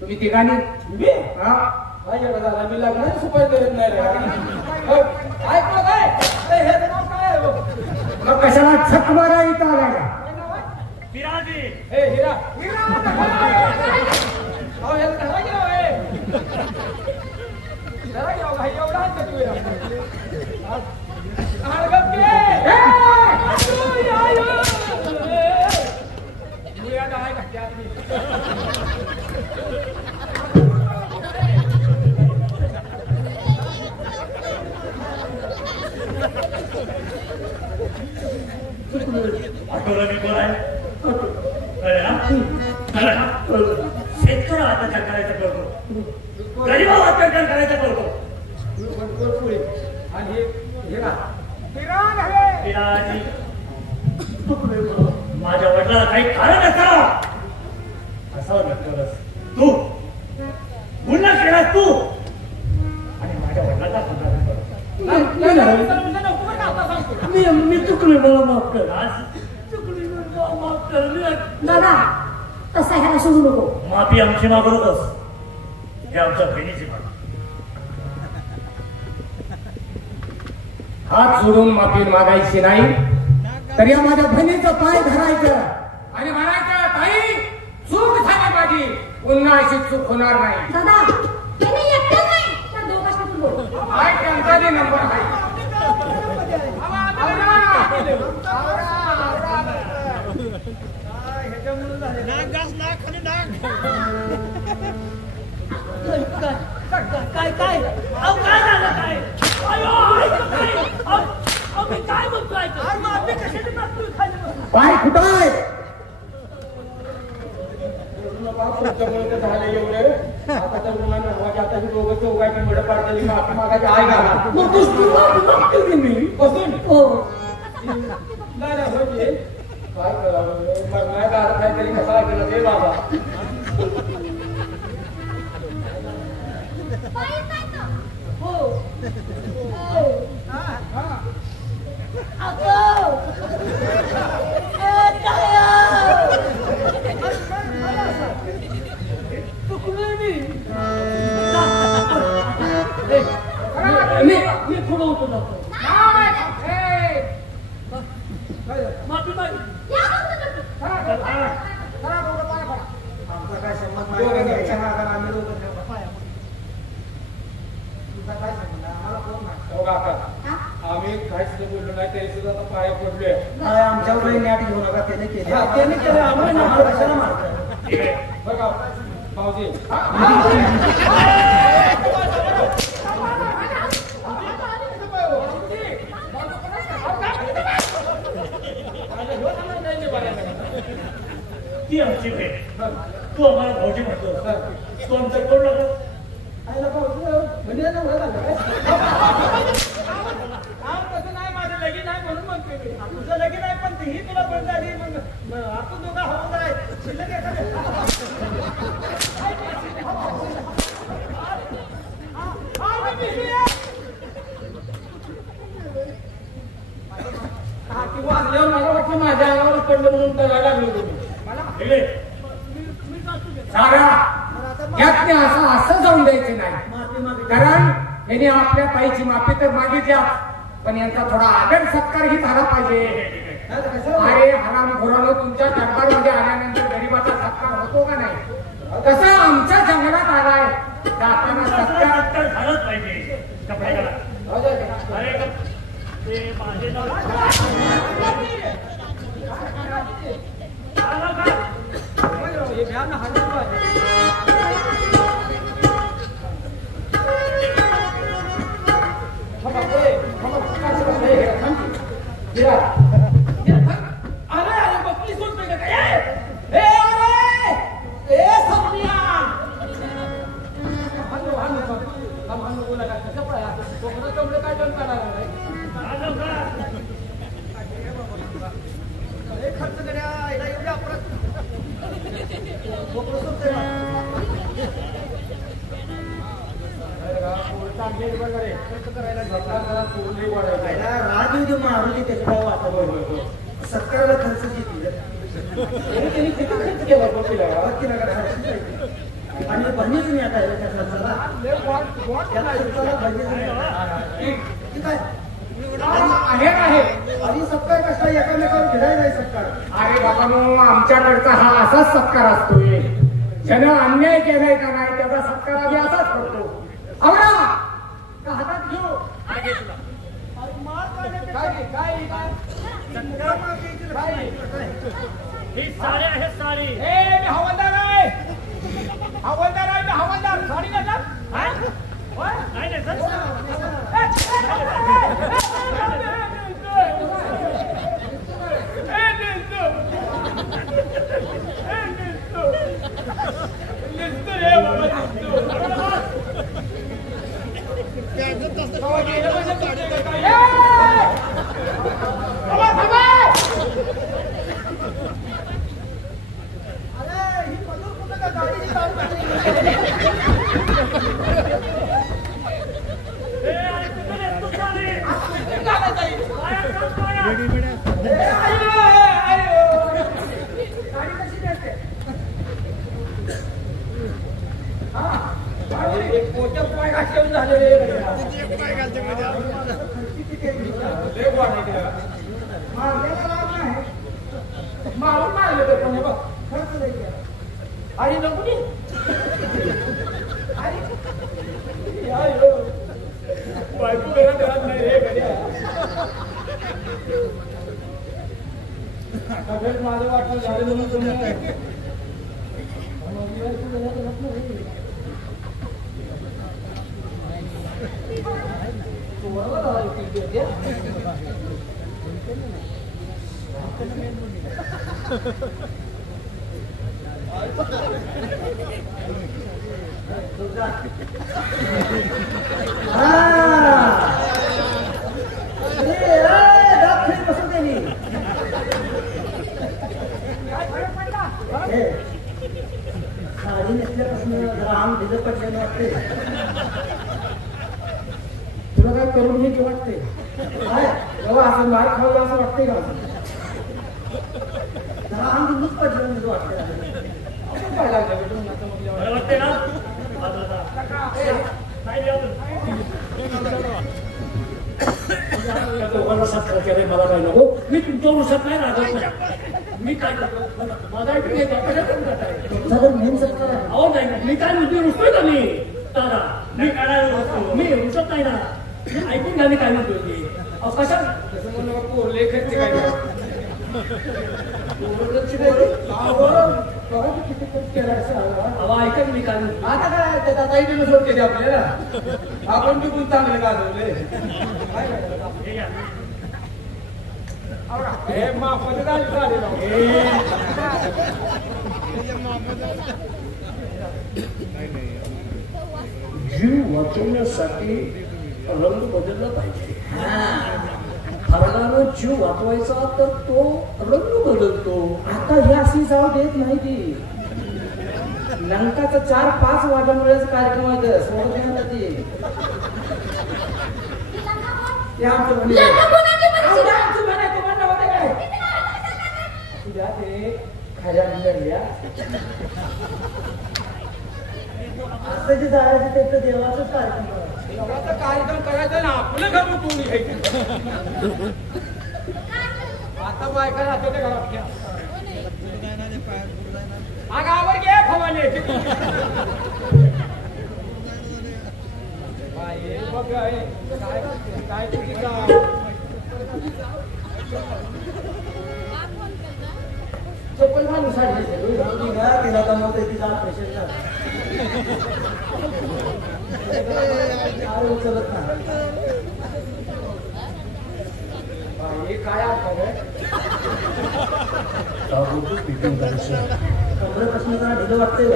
तुम्ही तिघांनी. मी लग्न सुपारी देत नाही. मग कशाला छक मारा इथं आला का? पिराजी हिरा आठवलं मी कोण आहे? शेतकरी अत्याचार करायचा करतो, गरीबावर अत्याचार करायचा करतो. माझ्या वडिलांना काही कारण असावं असं नक्कलस तू गुन्हा केलास तू आणि माझ्या वडिलांचा मी चुकलोय. मला माफ कर. चुकली माफ कर. दादा तसा ह्याला सोडू नको. माफी आमची मागवतच हे आमच्या बहिणीची मागणी. हात सोडून माफी मागायची नाही तर या माझ्या बहिणीचं पाय धरायचं आणि म्हणायचं ताई चूक झाली माझी, पुन्हा अशी चूक होणार नाही. दादा त्याने एकटं नाही त्या दोघांशी तू बोल. काय त्यांचा नंबर आहे. काय काय अहो काय झालं काय? मी काय म्हणतोय? पाय कुठाय? झाले एवढे आता तर मुलांना आता दोघं चौघांची मड पाडलेली माफी मागायची आहे का? मी बसून हो नाही म्हणजे काय करावं मग काहीतरी कसा केला ते बाबा. मी पुढं होतो जातो. माफी मागी आमचा काय संबंध नाही. तुझा काय संबंध आम्हाला कोण माहिती? हो काका आम्ही काहीच बोललो नाही तरी सुद्धा आता पाया पडलोय. काय आमच्यावर नॅट घेऊ नका त्याने केले त्याने केलं आम्हाला कशाला मारतात? बघा भाऊजी ती आमची भेट तू आम्हाला भाऊजी म्हणतो तू आमचा कोण लागला आईला भाऊजी म्हणजे ना ओळख आलं काय? तसं नाही माझं लगीन आहे म्हणून म्हणतोय मी. तुझं लगीन आहे पण ही तुला बंद झाली मग आपण दोघं हवं आहे शिल्लक वाजल्यावर मला वाटलं माझ्या अंगावर पडलं म्हणून करायला लागलो तुम्ही. यात असं जाऊन द्यायचं नाही. कारण यांनी आपल्या पायीची माफी तर मागितल्या पण यांचा थोडा आदर सत्कार ही झाला पाहिजे. अरे हरामखोरानो तुमच्या दरबारमध्ये आल्यानंतर गरीबाचा सत्कार होतो का नाही? तसं आमच्या जंगलात आलाय जाताना सत्कार झालंच पाहिजे. कपडे अरे ते माझे नाव राजू मारुती त्याच्या सत्काराला खर्च घेतली आणि बनीच मी आता आहे आणि सत्कार कसा एकामेकावर फिरायला नाही सत्कार. अरे बाबांनो आमच्याकडचा हा असाच सत्कार असतोय. ज्यानं अन्याय केलाय का नाही त्याचा सत्कार आम्ही असाच करतो. आवडा का हातात घेऊ ही साडी आहे साडी. मी हवालदार आहे हवालदार आहे मी हवालदार साडी घालणार नाही नाही सर आणि नको बायको घरात नाही रे घरी माझं वाटलं झालं म्हणून तुम्ही साडी नेसल्यापासून राम दिलं पडल्याने वाटते. तुला काय करून घ्यायची वाटते तेव्हा असं मार खावलं असं वाटतंय का? राम दिलंच पडलं वाटतं. काय लागलं वाटते ना दोघांना सत्कार केलाय मला काय नको. मी तुमच्यावर उसत नाही राहत नाही. मी काय करतो माझा तुमचा जर मेन सत्कार आहे. अहो नाही मी काय म्हणते रुसतोय का मी दादा मी उठत नाही ना, ऐकून घ्या मी काय म्हणतो ते. कशा तसं म्हणलं पोरले खर्च काय ऐका मी काय म्हणतो. आता काय त्याचा काही दिवस होते आपल्याला, आपण तिकून चांगले गाजवले. हे मापाचं झालं. जीव वाचवण्यासाठी रंग बदलला पाहिजे. फरकानं जीव वाचवायचा तर तो रंग बदलतो. आता ही अशी जाऊ देत नाही ती. लंकाचा 4-5 वाजल्यामुळेच कार्यक्रम आहे, सोडत नाही आता ती. ते आमचं म्हणे. आमचं म्हणे, तुम्हाला होते काय? तुझ्या ते खऱ्या निघाल्या. असं जे जायचं ते तर देवाचंच कार्यक्रम. देवाचा कार्यक्रम करायचा ना, आपलं घर उठून घ्यायचं. आता बायका राहतो त्या घरात घ्या. गावावर घे फवाने. बघ काय तुझी का चप्पल घालून साडी तिला कमवते तिचा ऑपरेशन उचलत नाही. काय आहे कमरेपासून जरा ढिलं वाटतंय.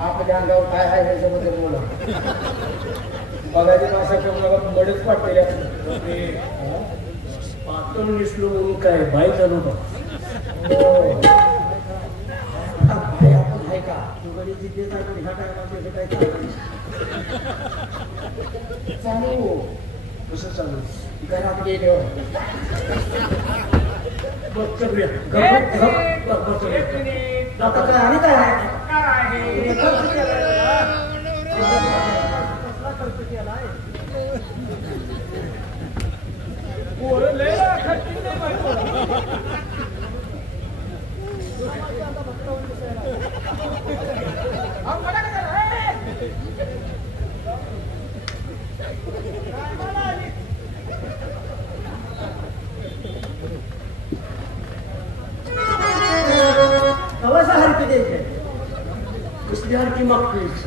आपल्या अंगावर काय आहे ह्याच्याबद्दल बोला. बघायची भाषा करून मडच वाटते. पातळ निसलो म्हणून काय बाई चालू का? आपण आहे का तुगडी जिथे जातो ह्या टायमाला काय चालू कसं चालू? घरात गेलो आता काय आणि काय आहे? कवाचा हरकी द्यायचे कसली हरकी मागतोस?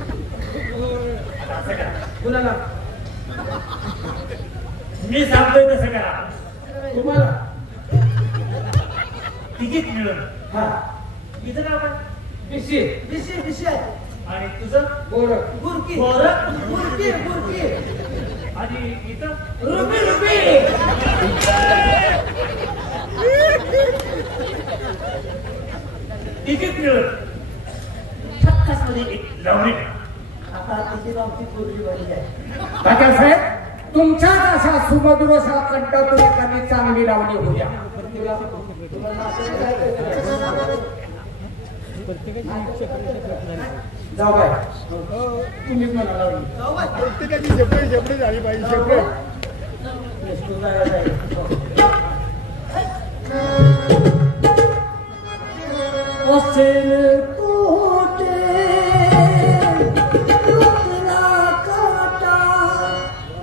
कुणाला मी सांगतोय तसं करा. तुम्हाला तिकीट मिळून. हा इथं नाव काय? पिशी दिशी दिशी आहे. आणि तुझं? गोरख गुरकी गोरख. गुरकी गुरकी आणि इथं? रुपी रुपी तिकीट मिळून ठक्कास मध्ये एक लावणी. आता तिची आमची पूर्वी बनी आहे. तात्यासाहेब तुमच्याच अशा सुमधुर अशा कंठातून एखादी चांगली लावणी होत्या. जाऊ बाय तुम्हीच म्हणाला प्रत्येकाची सेपरेट झाली पाहिजे. सेपरेट असेल कोटे रुतला काटा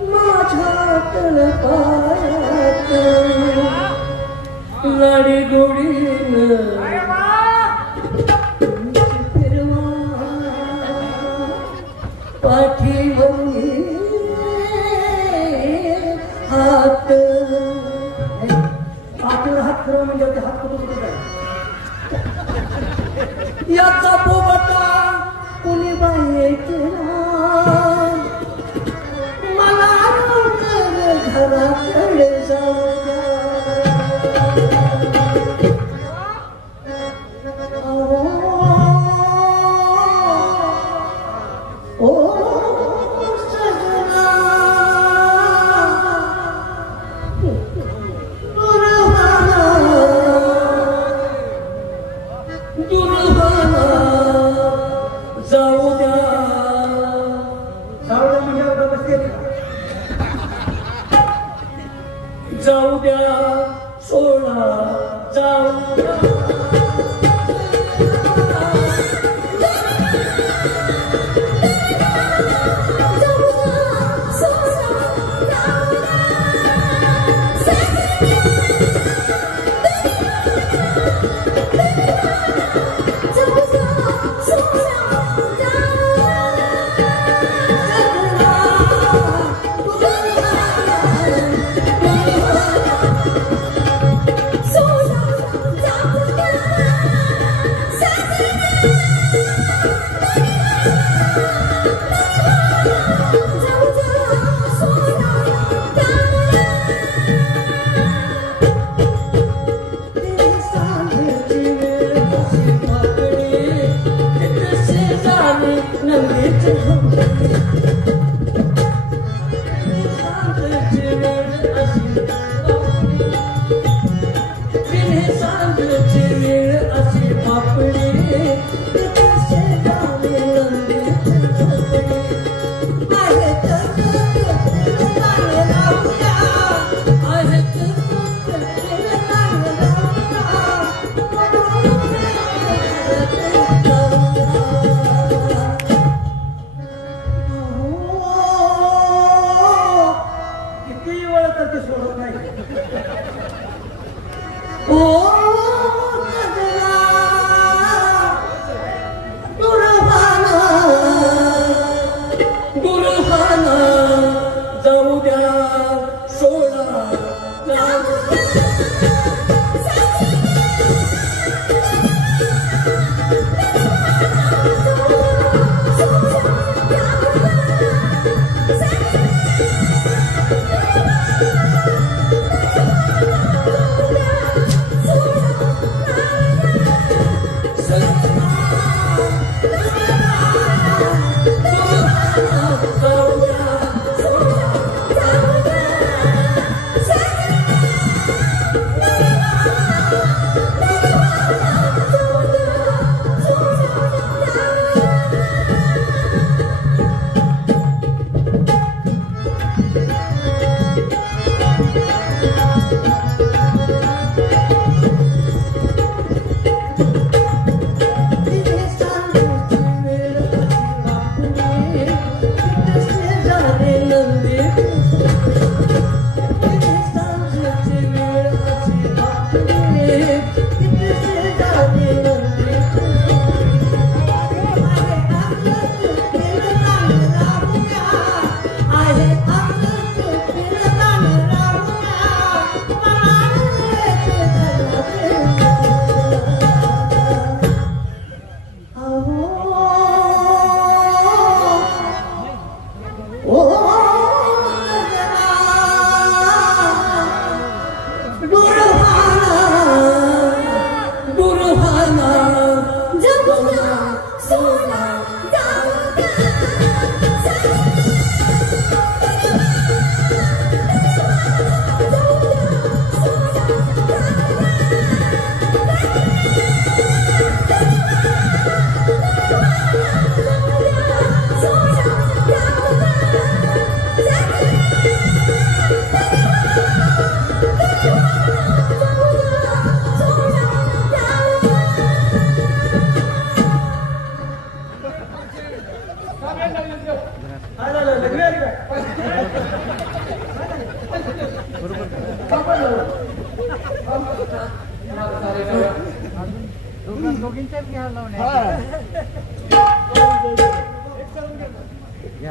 माझ्या तळपायात लडी गोडीन पाठीवरी हात पाठीवर हात फिरव म्हणजे ते हात कुठून कुठे जाईल. याचा पोपटा कुणी बाहेर केला मला घराकडे जाऊ जाऊ द्या सोडा जाऊ द्या.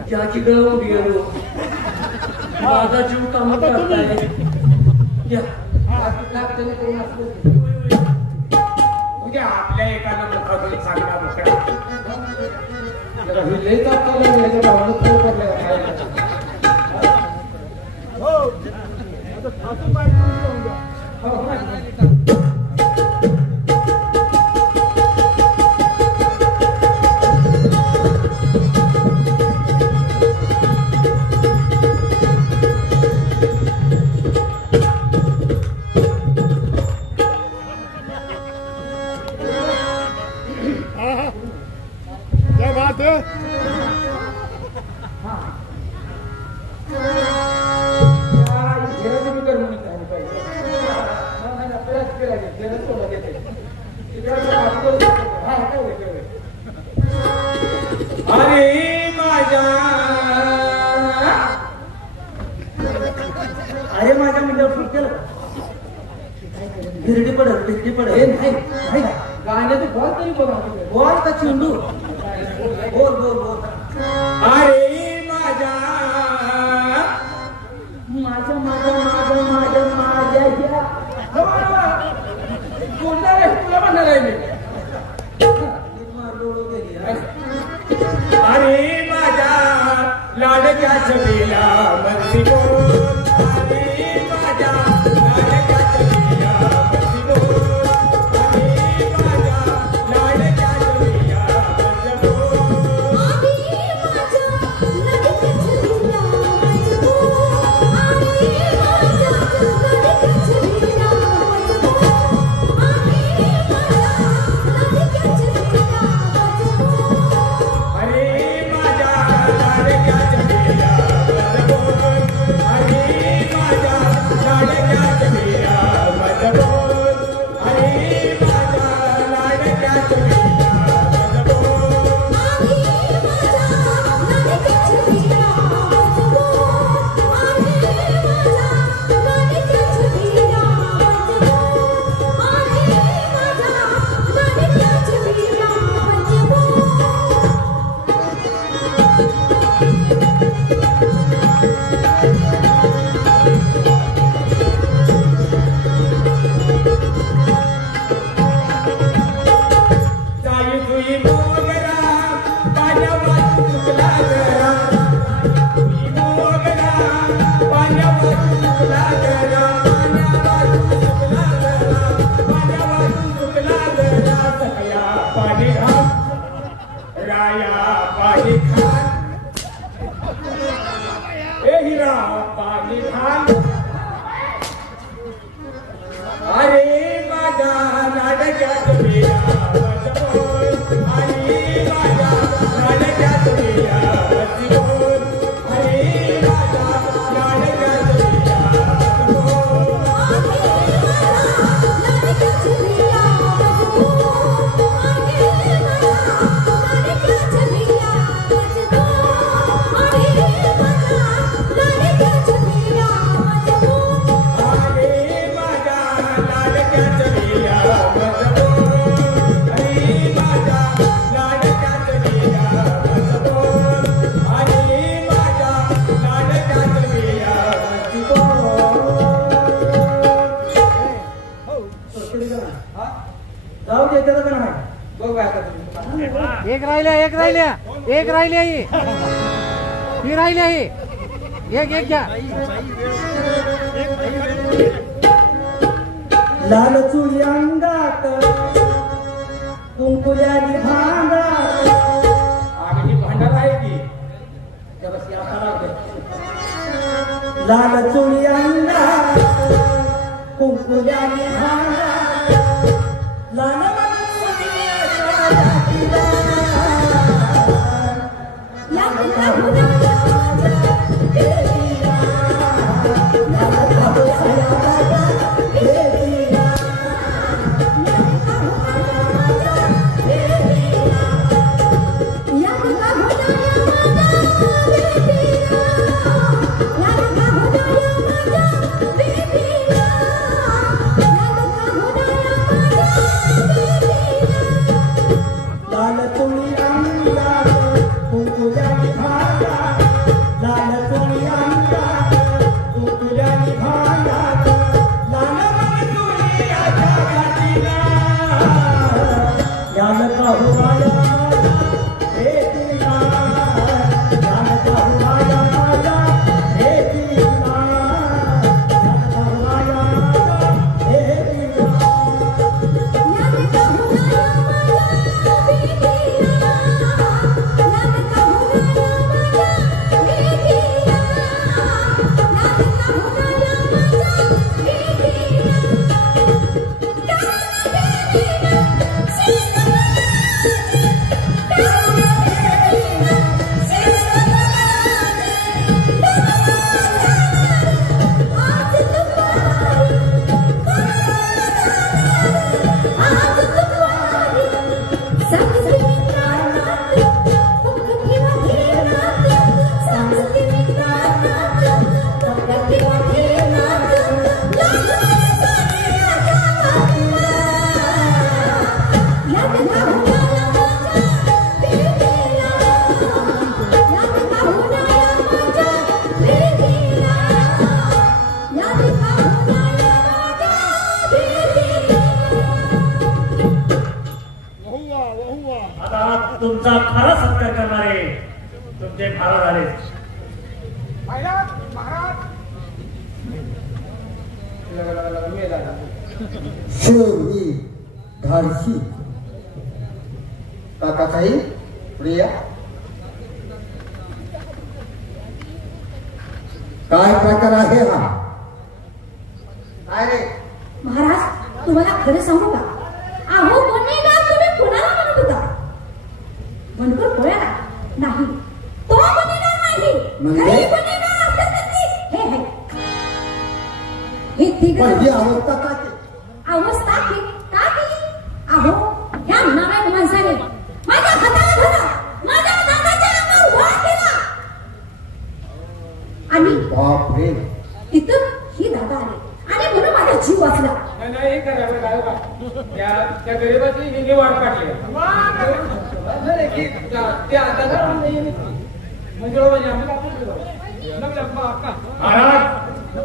ज्याची गळून गेलो माझा जीव काम करताय उद्या आपल्या एकाला मुखातून चांगला मुकडा क्या बात है? अरे माझ्या म्हणजे फुट केलं भिरडी पडत नाही गाण्याचं बॉल तरी बघा बॉल का चेंडू बोल बोल बोल अरे माझ्या माझ्या कोणता रे तुला म्हणणार आहे मी अरे माझ्या लाडक्या छबीला मस्ती बोल अरे माझ्या लाडक्या छबीला मस्ती बोल अरे माझ्या लाडक्या छबीला मस्ती एक राहिल्या ही राहिल्या ही एक घ्या लाल चुली अंगात कुंकुल्यानी भांडा आम्ही भांडार आहे की लाल चोळी अंगा कुंकुल्यानी भांडा लाल तुमचा खरा सत्कार करणारे तुमचे महाराज आले. शूरवीर धाडसी काकासाहेब प्रिया काय प्रकार आहे हा? अरे महाराज तुम्हाला खरं सांगू का? अहो गुन्हेगार तुम्ही कुणाला म्हणत होता? मनकर पोळ्याला नाही, तो गुन्हेगार नाही. खरे गुन्हेगार असतात ते हे आहे. हे तिघ माझी अवस्था का केली? अवस्था की का केली? अहो ह्या नारायण माणसाने माझ्या हाताला धरला, माझ्या दादाच्या अंगावर वार केला आणि बापरे तिथं ही दादा आले आणि म्हणून माझा जीव वाचला. नाही करावं काय बा त्या गरीबाची हिंगे वाट काढली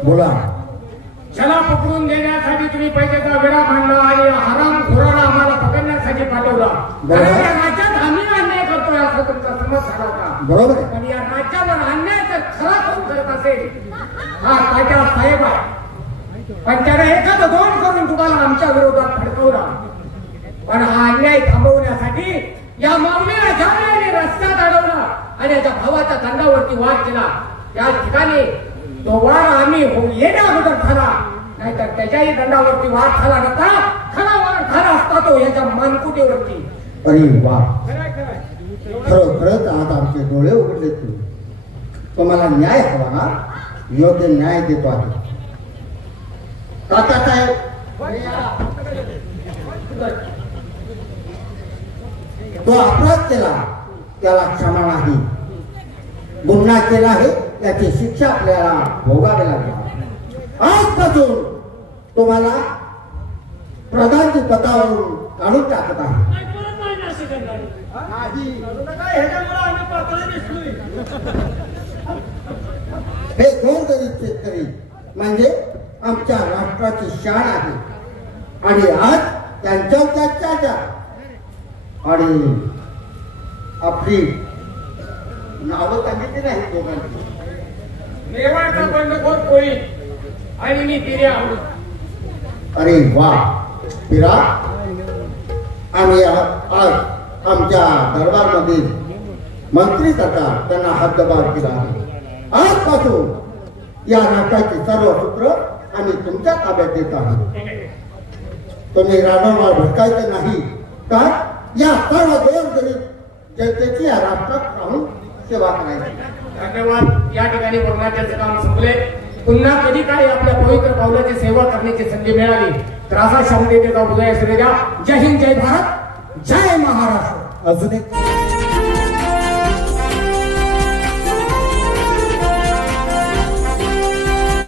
बोला. चला पकडून देण्यासाठी तुम्ही पैशाचा वेळा मांडला आणि हराम खोराला आम्हाला पकडण्यासाठी पाठवला. या राज्यात आम्ही अन्याय करतोय असं तुमचा समज झाला होता. बरोबर आहे. पण या राज्यावर अन्याय जर खरा करून करत असेल हा तात्या साहेब आहे. पण त्याने एखादं दोन करून तुम्हाला आमच्या विरोधात फडकवला. पण हा अन्याय थांबवण्यासाठी या मागणीला जाण्याने रस्त्यात अडवला आणि याच्या भावाच्या दंडावरती वार केला. या ठिकाणी तो वार आम्ही येण्या अगोदर झाला, नाहीतर त्याच्याही दंडावरती वार झाला नसता. खरा वार झाला असता तो याच्या मानकुटीवरती. अरे वा, खरोखरच आज आमचे डोळे उघडले. तुम्हाला न्याय हवा ना? योग्य न्याय देतो आहे. काकासाहेब तो अपराध केला त्याला क्षमा नाही. गुन्हा केला आहे त्याची शिक्षा आपल्याला भोगावी लागणार. आजपासून तुम्हाला प्रधानची पदावरून काढून टाकत आहे. हे दोन गरीब शेतकरी म्हणजे आमच्या राष्ट्राची शान आहे आणि आज त्यांच्यावर अत्याचार आणि आपली नावं सांगितली नाही दोघांची. नेवाळचा बंडखोर कोळी आणि मी पिर्या. अरे वा पिरा, आम्ही आज आमच्या दरबारमधील मंत्री सरकार त्यांना हद्दपार केला आहे. आजपासून या नाटकाचे सर्व सूत्र आम्ही तुमच्या ताब्यात देत आहोत. तुम्ही रानोमाळ भटकायचे नाही तर या सर्व गोरगरीब जनतेची या राष्ट्रात राहून सेवा करायची. धन्यवाद. या ठिकाणी वर्णाच्याचं काम संपले. पुन्हा कधी काय आपल्या पवित्र पावलाची सेवा करण्याची संधी मिळाली तर असा शांततेचा उदय असू द्या. जय हिंद, जय भारत, जय महाराष्ट्र. अजून एक